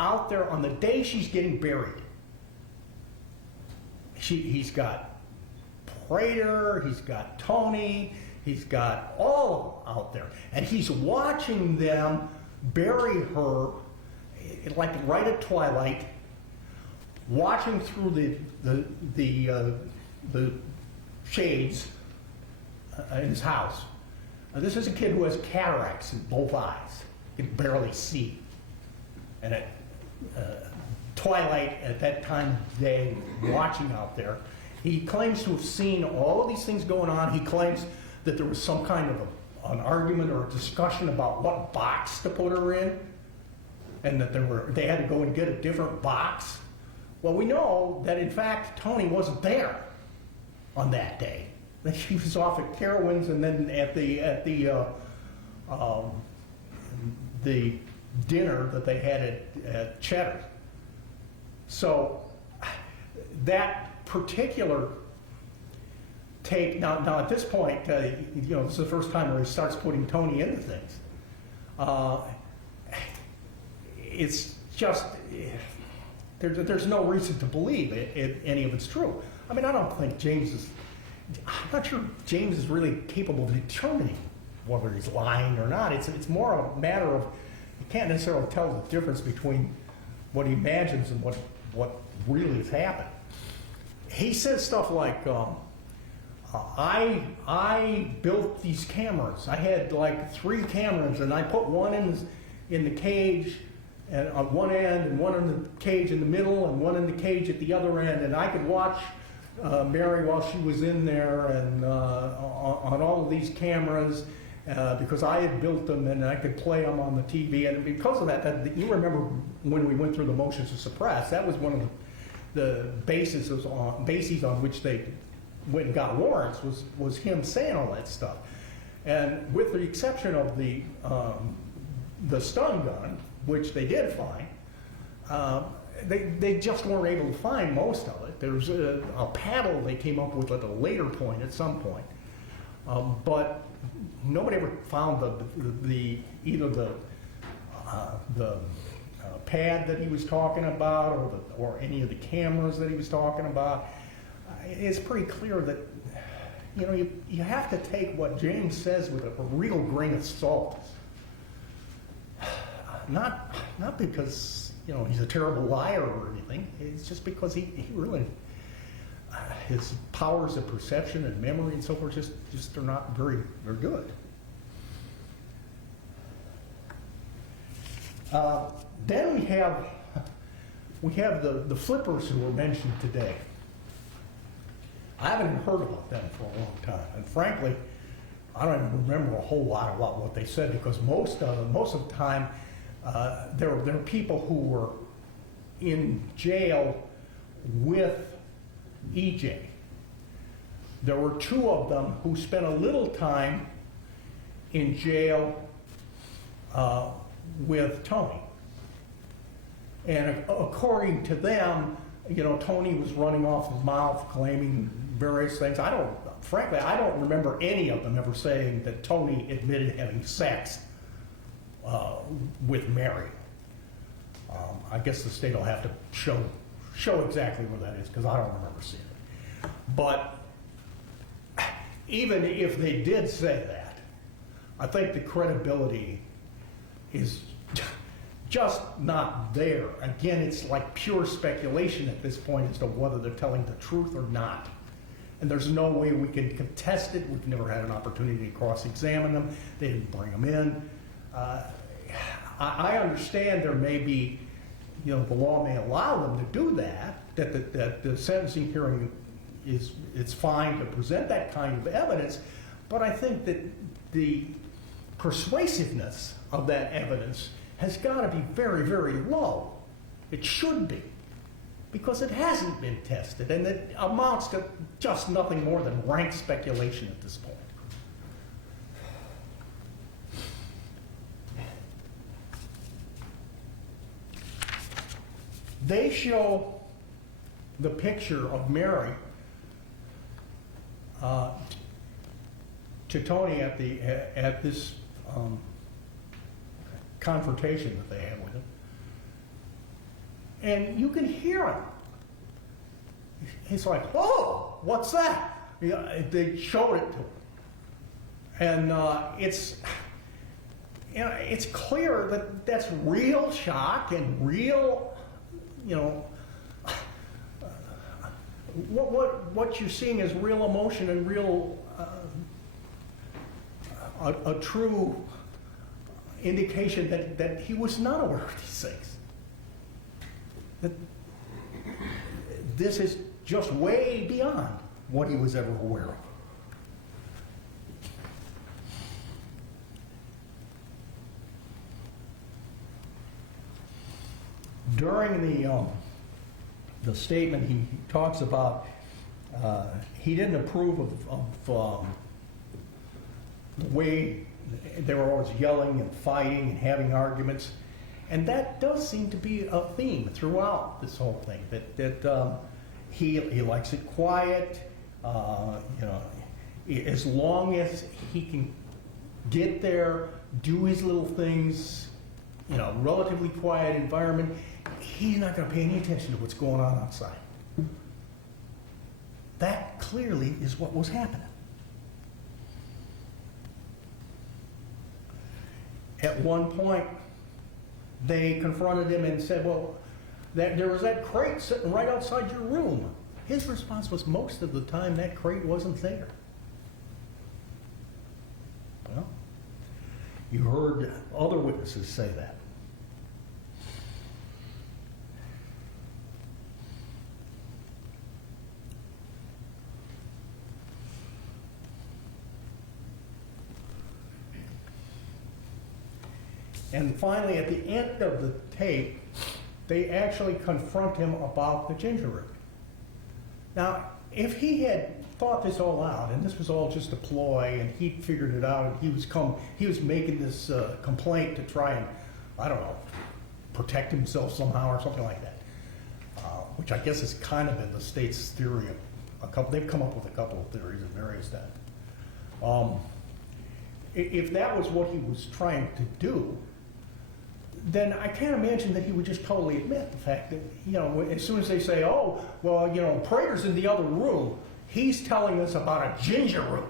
out there on the day she's getting buried. He's got Prater, he's got Tony, he's got all of them out there. And he's watching them bury her, like right at twilight, watching through the shades in his house. Now, this is a kid who has cataracts in both eyes. He can barely see. And at twilight, at that time of day, watching out there, he claims to have seen all of these things going on. He claims that there was some kind of an argument or a discussion about what box to put her in, and that they had to go and get a different box. Well, we know that in fact Tony wasn't there on that day. That she was off at Carowinds and then at the dinner that they had at Cheddar. So that particular take now at this point, this is the first time where he starts putting Tony into things. It's just there's no reason to believe any of it's true. I mean, I don't think I'm not sure James is really capable of determining whether he's lying or not. It's more a matter of, you can't necessarily tell the difference between what he imagines and what really has happened. He says stuff like, I built these cameras. I had like 3 cameras, and I put one in the cage and on one end, and one in the cage in the middle, and one in the cage at the other end, and I could watch Mary while she was in there, and on all of these cameras, because I had built them, and I could play them on the TV. And because of that, you remember when we went through the motions to suppress, that was one of the bases on which they went and got warrants, was him saying all that stuff. And with the exception of the stun gun, which they did find, they just weren't able to find most of it. There's a paddle they came up with at a later point, at some point, but nobody ever found either the pad that he was talking about, or any of the cameras that he was talking about. It's pretty clear that you have to take what James says with a real grain of salt. Not because he's a terrible liar or anything. It's just because he really his powers of perception and memory and so forth just are not very good. Then we have the flippers who were mentioned today. I haven't even heard about them for a long time, and frankly, I don't even remember a whole lot about what they said, because most of the time there were people who were in jail with EJ. There were 2 of them who spent a little time in jail with Tony. And according to them, Tony was running off his mouth claiming various things. Frankly, I don't remember any of them ever saying that Tony admitted having sex with Mary. I guess the state will have to show exactly where that is, because I don't remember seeing it. But even if they did say that, I think the credibility is just not there. Again, it's like pure speculation at this point as to whether they're telling the truth or not. And there's no way we can contest it. We've never had an opportunity to cross-examine them. They didn't bring them in. I understand there may be, the law may allow them to do that the sentencing hearing it's fine to present that kind of evidence, but I think that the persuasiveness of that evidence has got to be very, very low. It should be, because it hasn't been tested, and it amounts to just nothing more than rank speculation at this point. They show the picture of Mary to Tony at this confrontation that they had with him, and you can hear him. He's like, "Whoa, what's that?" They showed it to him, and it's clear that that's real shock and real. What you're seeing is real emotion and real a true indication that he was not aware of these things. That this is just way beyond what he was ever aware of. During the statement, he talks about he didn't approve of the way they were always yelling and fighting and having arguments, and that does seem to be a theme throughout this whole thing. That he likes it quiet. As long as he can get there, do his little things, relatively quiet environment. he's not going to pay any attention to what's going on outside. That clearly is what was happening. At one point, they confronted him and said, well, there was that crate sitting right outside your room. His response was, most of the time that crate wasn't there. Well, you heard other witnesses say that. And finally, at the end of the tape, they actually confront him about the ginger root. Now, if he had thought this all out, and this was all just a ploy, and he figured it out, and he was making this complaint to try and, I don't know, protect himself somehow or something like that, which I guess has kind of been the state's theory. They've come up with a couple of theories of various that. If that was what he was trying to do, then I can't imagine that he would just totally admit the fact that, you know, as soon as they say, oh, well, you know, Prater's in the other room, he's telling us about a ginger root.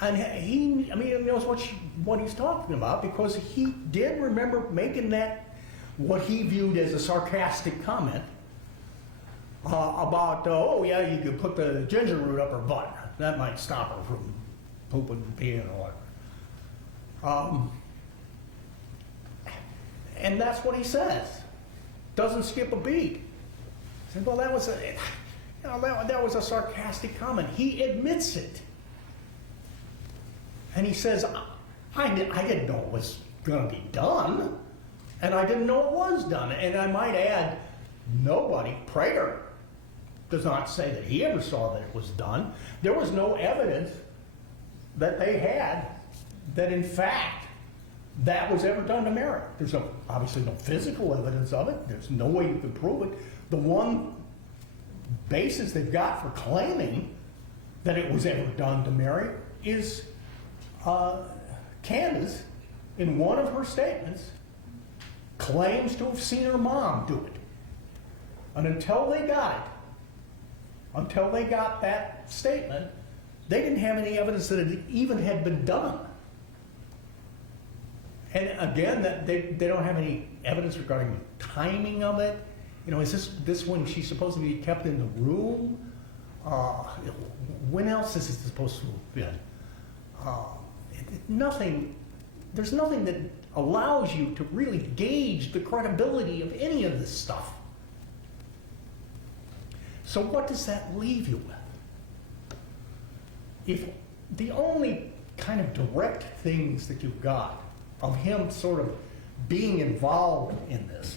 And he knows what he's talking about, because he did remember making that, what he viewed as a sarcastic comment about, oh yeah, you could put the ginger root up her butt. That might stop her from pooping and peeing or whatever. And that's what he says. Doesn't skip a beat. He said, well, that was a sarcastic comment. He admits it. And he says, I didn't know it was going to be done. And I didn't know it was done. And I might add, Prater does not say that he ever saw that it was done. There was no evidence that they had that, in fact, that was ever done to Mary. There's obviously no physical evidence of it. There's no way you can prove it. The one basis they've got for claiming that it was ever done to Mary is Candace, in one of her statements, claims to have seen her mom do it. And until they got that statement, they didn't have any evidence that it even had been done. And again, that they don't have any evidence regarding the timing of it. You know, is this when she's supposed to be kept in the room? When else is it supposed to have been? There's nothing that allows you to really gauge the credibility of any of this stuff. So what does that leave you with? If the only kind of direct things that you've got of him sort of being involved in this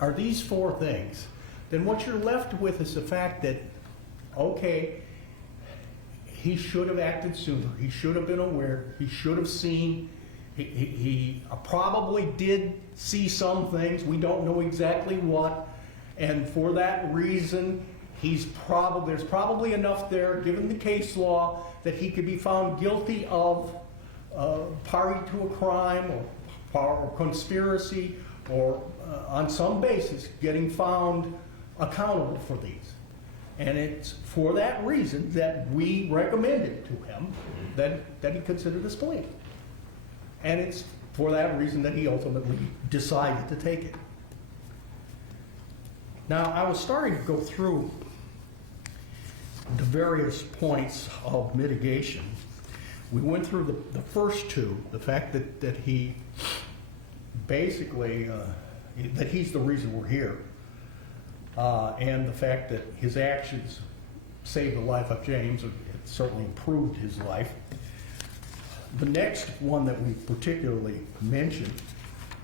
are these four things, then what you're left with is the fact that, okay, he should have acted sooner. He should have been aware. He should have seen. He probably did see some things. We don't know exactly what. And for that reason, there's probably enough there, given the case law, that he could be found guilty of party to a crime or conspiracy, or on some basis getting found accountable for these. And it's for that reason that we recommended to him that he consider this plea. And it's for that reason that he ultimately decided to take it. Now, I was starting to go through the various points of mitigation. We went through the first two, the fact that he basically, that he's the reason we're here, and the fact that his actions saved the life of James. It certainly improved his life. The next one that we particularly mentioned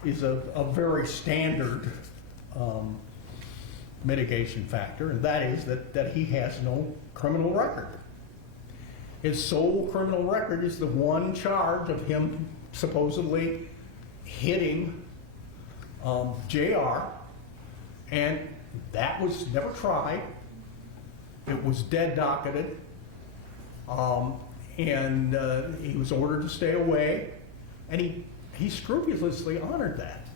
is a very standard mitigation factor, and that is that he has no criminal record. His sole criminal record is the one charge of him supposedly hitting JR, and that was never tried. It was dead docketed, and he was ordered to stay away, and he scrupulously honored that.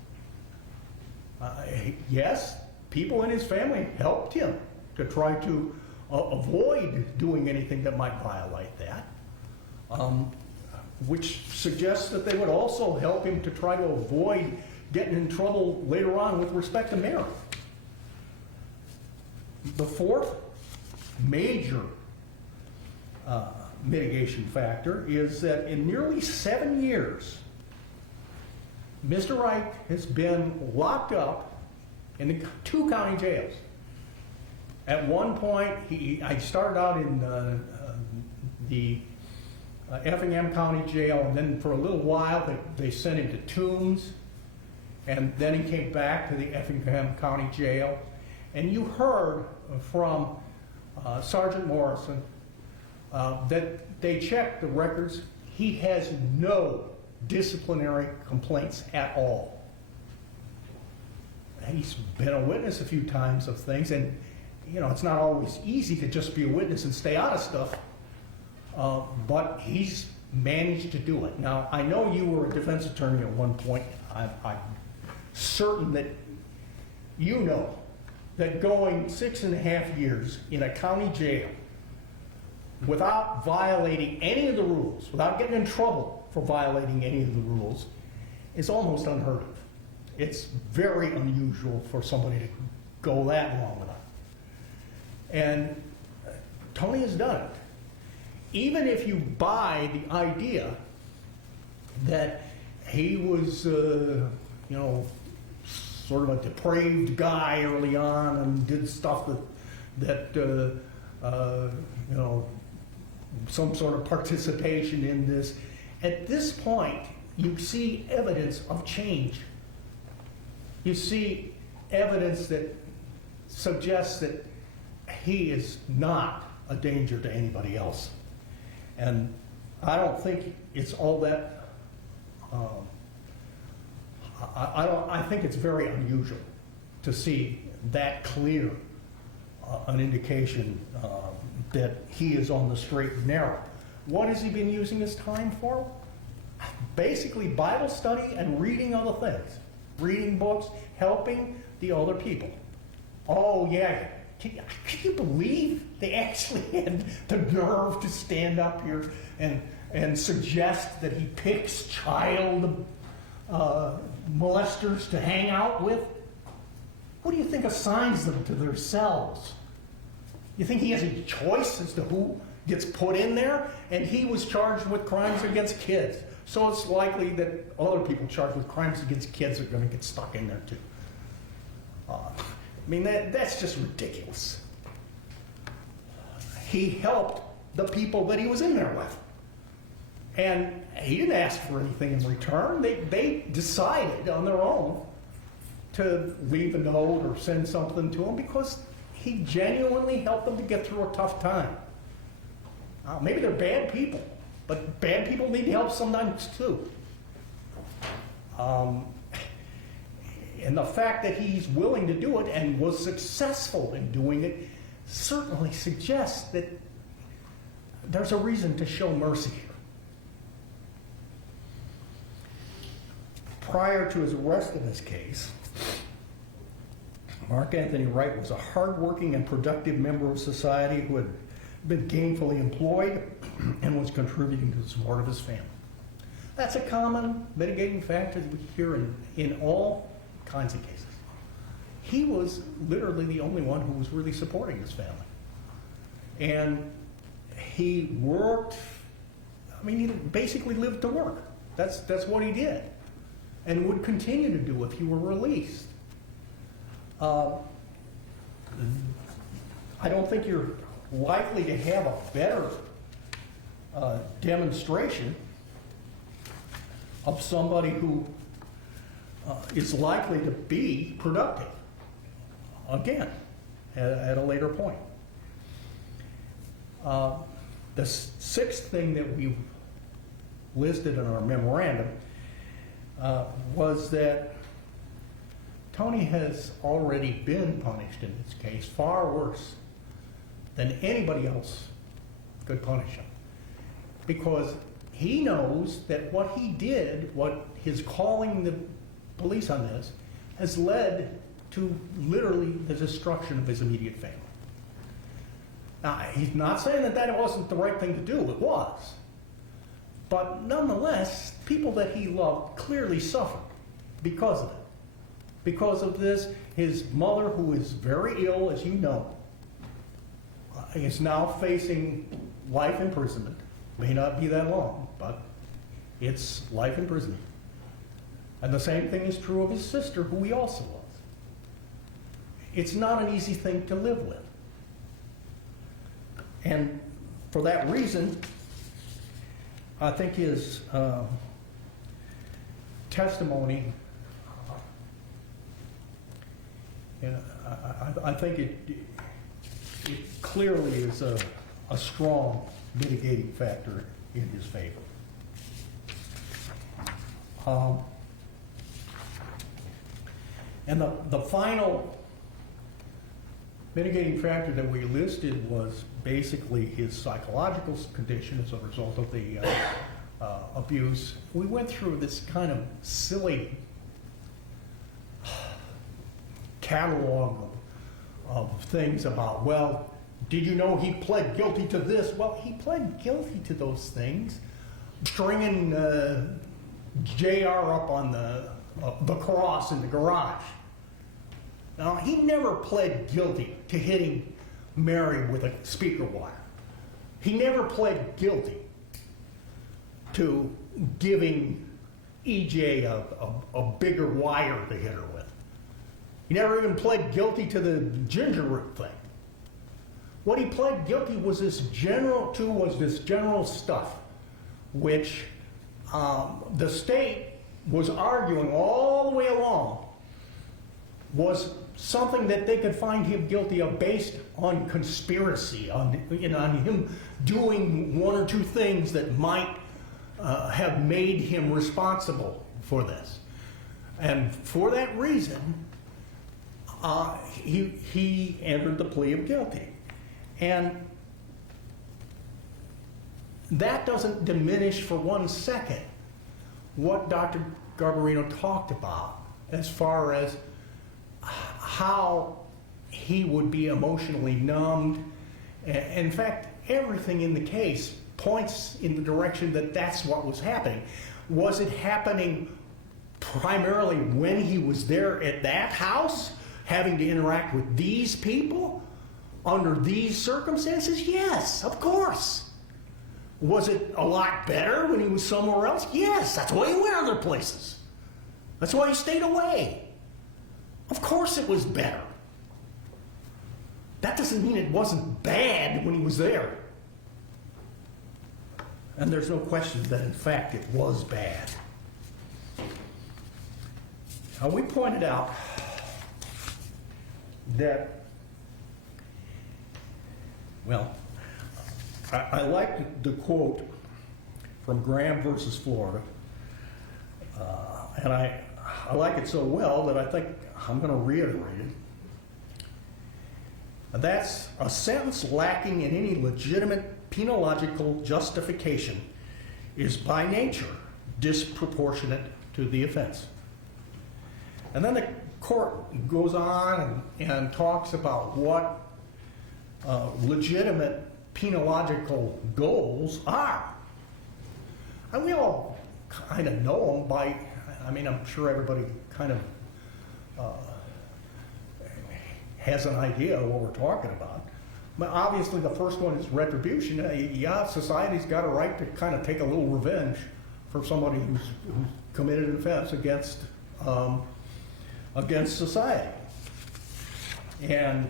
Yes, people in his family helped him to try to avoid doing anything that might violate that, which suggests that they would also help him to try to avoid getting in trouble later on with respect to marriage. The fourth major mitigation factor is that in nearly 7 years, Mr. Wright has been locked up in the 2 county jails. At one point, I started out in the Effingham County Jail, and then for a little while they sent him to Toombs, and then he came back to the Effingham County Jail. And you heard from Sergeant Morrison that they checked the records. He has no disciplinary complaints at all. He's been a witness a few times of things, and you know, it's not always easy to just be a witness and stay out of stuff, but he's managed to do it. Now, I know you were a defense attorney at one point. I'm certain that you know that going 6.5 years in a county jail without violating any of the rules, without getting in trouble for violating any of the rules, is almost unheard of. It's very unusual for somebody to go that long without. And Tony has done it. Even if you buy the idea that he was, you know, sort of a depraved guy early on and did stuff that you know, some sort of participation in this. At this point, you see evidence of change. You see evidence that suggests that he is not a danger to anybody else. And I don't think it's all that, I think it's very unusual to see that clear an indication that he is on the straight and narrow. What has he been using his time for? Basically Bible study and reading other things. Reading books, helping the other people. Oh yeah, can you believe they actually had the nerve to stand up here and suggest that he picks child molesters to hang out with? Who do you think assigns them to their cells? You think he has a choice as to who gets put in there? And he was charged with crimes against kids. So it's likely that other people charged with crimes against kids are going to get stuck in there too. I mean, that's just ridiculous. He helped the people that he was in there with. And he didn't ask for anything in return. They decided on their own to leave a note or send something to him because he genuinely helped them to get through a tough time. Maybe they're bad people, but bad people need help sometimes too. And the fact that he's willing to do it and was successful in doing it certainly suggests that there's a reason to show mercy here. Prior to his arrest in this case, Mark Anthony Wright was a hardworking and productive member of society who had been gainfully employed and was contributing to the support of his family. That's a common mitigating factor that we hear in all kinds of cases. He was literally the only one who was really supporting his family. And he worked, I mean, he basically lived to work. That's what he did and would continue to do if he were released. I don't think you're likely to have a better demonstration of somebody who is likely to be productive, again, at a later point. The sixth thing that we listed in our memorandum was that Tony has already been punished in this case far worse than anybody else could punish him. Because he knows that what he did, what his calling the police on this, has led to literally the destruction of his immediate family. Now, he's not saying that that wasn't the right thing to do. It was. But nonetheless, people that he loved clearly suffered because of it. Because of this, his mother, who is very ill, as you know, is now facing life imprisonment. May not be that long, but it's life imprisonment. And the same thing is true of his sister, who he also loves. It's not an easy thing to live with. And for that reason, I think his testimony, I think it clearly is a strong mitigating factor in his favor. And the final mitigating factor that we listed was basically his psychological condition as a result of the abuse. We went through this kind of silly catalog of things about, well, did you know he pled guilty to this? Well, he pled guilty to those things, stringing JR up on the cross in the garage. Now, he never pled guilty to hitting Mary with a speaker wire. He never pled guilty to giving EJ a bigger wire to hit her with. He never even pled guilty to the ginger root thing. What he pled guilty was this general stuff, which the state was arguing all the way along was something that they could find him guilty of based on conspiracy, on him doing one or two things that might have made him responsible for this. And for that reason, he entered the plea of guilty. And that doesn't diminish for 1 second what Dr. Garbarino talked about as far as how he would be emotionally numbed. In fact, everything in the case points in the direction that that's what was happening. Was it happening primarily when he was there at that house, having to interact with these people under these circumstances? Yes, of course. Was it a lot better when he was somewhere else? Yes, that's why he went other places. That's why he stayed away. Of course it was better. That doesn't mean it wasn't bad when he was there. And there's no question that, in fact, it was bad. Now, we pointed out that, well, I like the quote from Graham versus Florida, and I like it so well that I think I'm going to reiterate it. That's a sentence lacking in any legitimate penological justification is by nature disproportionate to the offense. And then the court goes on and talks about what legitimate penological goals are. And we all kind of know them by, I'm sure everybody kind of has an idea of what we're talking about. But obviously the first one is retribution. Yeah, society's got a right to kind of take a little revenge for somebody who's committed an offense against society. And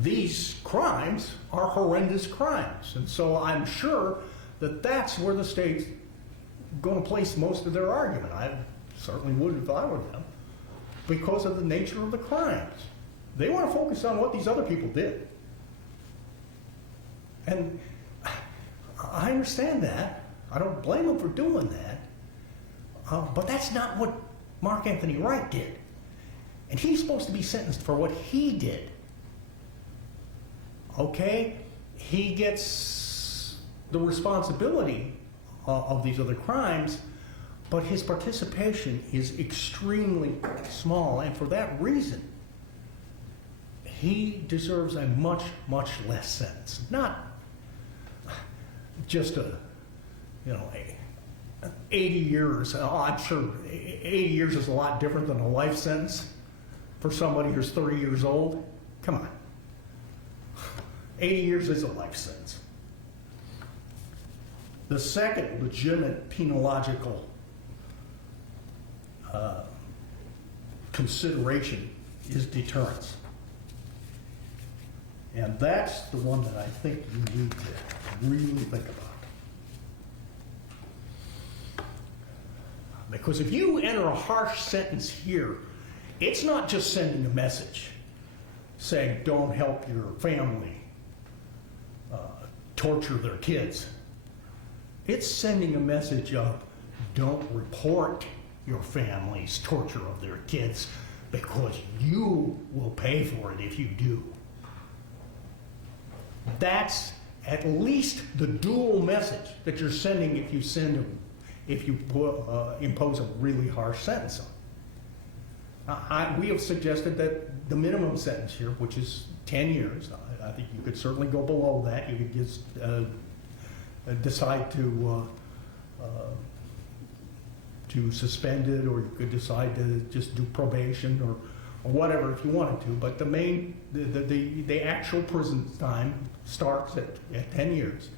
these crimes are horrendous crimes. And so I'm sure that that's where the state's going to place most of their argument. I certainly would if I were them, because of the nature of the crimes. They want to focus on what these other people did. And I understand that. I don't blame them for doing that. But that's not what Mark Anthony Wright did. And he's supposed to be sentenced for what he did. Okay? He gets the responsibility of these other crimes, But his participation is extremely small, and for that reason, he deserves a much, much less sentence. Not just 80 years. I'm sure 80 years is a lot different than a life sentence for somebody who's 30 years old. Come on. 80 years is a life sentence. The second legitimate penological consideration is deterrence. And that's the one that I think you need to really think about. Because if you enter a harsh sentence here, it's not just sending a message saying don't help your family torture their kids. It's sending a message of don't report your family's torture of their kids because you will pay for it if you do. That's at least the dual message that you're sending if you impose a really harsh sentence on. We have suggested that the minimum sentence here, which is 10 years, I think you could certainly go below that. You could just decide to suspend it, or you could decide to just do probation or whatever if you wanted to. But the actual prison time starts at 10 years.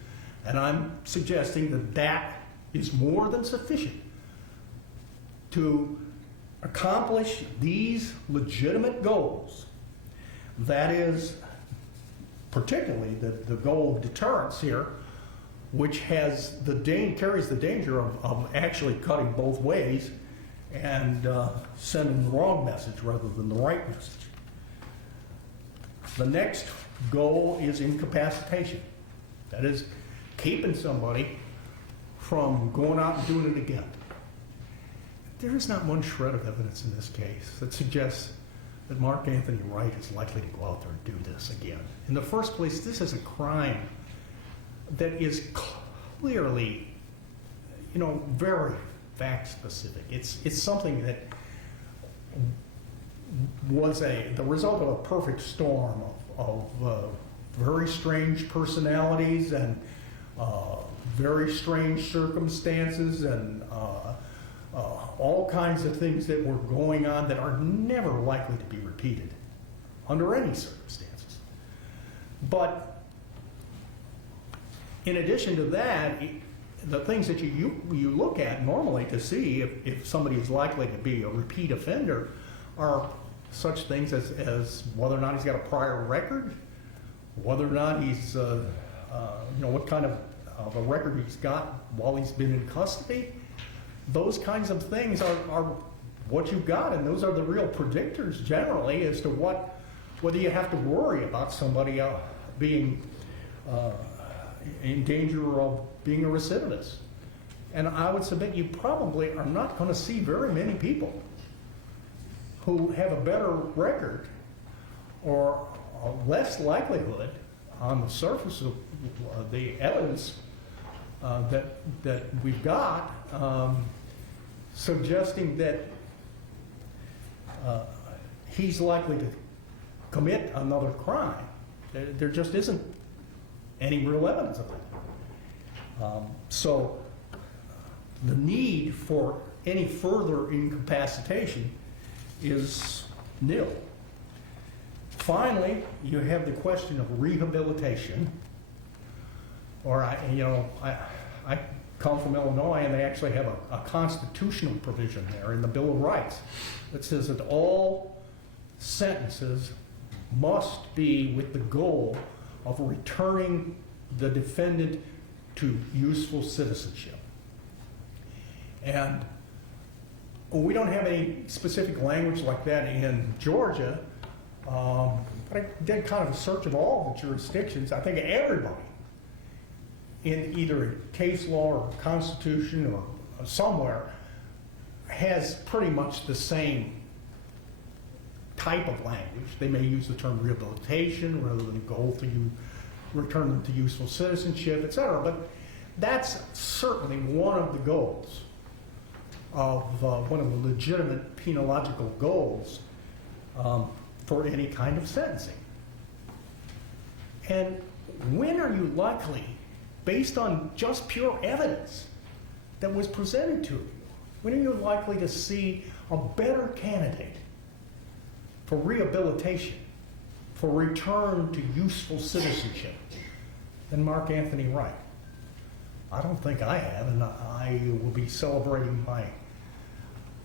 And I'm suggesting that that is more than sufficient to accomplish these legitimate goals. That is particularly the goal of deterrence here, which has carries the danger of actually cutting both ways and sending the wrong message rather than the right message. The next goal is incapacitation. That is keeping somebody from going out and doing it again. There is not one shred of evidence in this case that suggests that Mark Anthony Wright is likely to go out there and do this again. In the first place, this is a crime that is clearly, very fact specific. It's something that was the result of a perfect storm of very strange personalities and very strange circumstances and all kinds of things that were going on that are never likely to be repeated under any circumstances. But in addition to that, the things that you look at normally to see if somebody is likely to be a repeat offender are such things as whether or not he's got a prior record, whether or not he's, what kind of a record he's got while he's been in custody. Those kinds of things are what you've got, and those are the real predictors generally as to whether you have to worry about somebody being in danger of being a recidivist. And I would submit you probably are not going to see very many people who have a better record or a less likelihood on the surface of the evidence that we've got, suggesting that he's likely to commit another crime. There just isn't any real evidence of it. So the need for any further incapacitation is nil. Finally, you have the question of rehabilitation. Or I come from Illinois, and they actually have a constitutional provision there in the Bill of Rights that says that all sentences must be with the goal of returning the defendant to useful citizenship. And we don't have any specific language like that in Georgia, but I did kind of a search of all the jurisdictions. I think everybody in either case law or constitution or somewhere has pretty much the same type of language. They may use the term rehabilitation rather than goal to return them to useful citizenship, etc. But that's certainly one of the goals of one of the legitimate penological goals for any kind of sentencing. And when are you likely, based on just pure evidence that was presented to you, when are you likely to see a better candidate for rehabilitation, for return to useful citizenship than Mark Anthony Wright? I don't think I have, and I will be celebrating my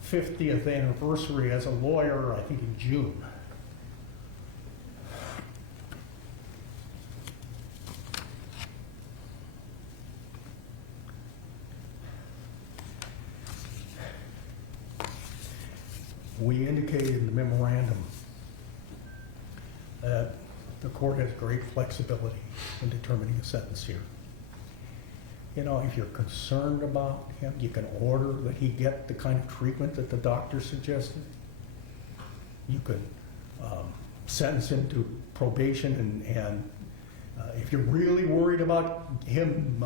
50th anniversary as a lawyer, I think in June. We indicated in the memorandum that the court has great flexibility in determining a sentence here. You know, if you're concerned about him, you can order that he get the kind of treatment that the doctor suggested. You could sentence him to probation, and if you're really worried about him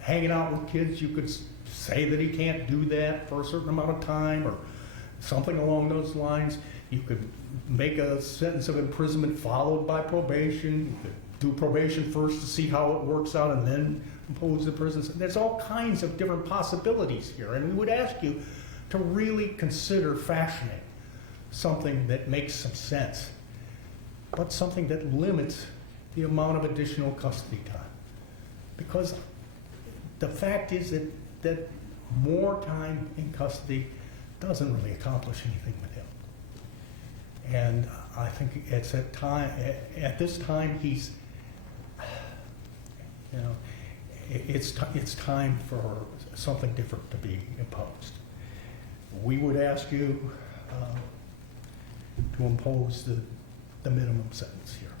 hanging out with kids, you could say that he can't do that for a certain amount of time or something along those lines. You could make a sentence of imprisonment followed by probation. You could do probation first to see how it works out and then impose the prison sentence. There's all kinds of different possibilities here, and we would ask you to really consider fashioning something that makes some sense, but something that limits the amount of additional custody time. Because the fact is that more time in custody doesn't really accomplish anything with him. And I think it's at this time he's, you know, it's time for something different to be imposed. We would ask you to impose the minimum sentence here.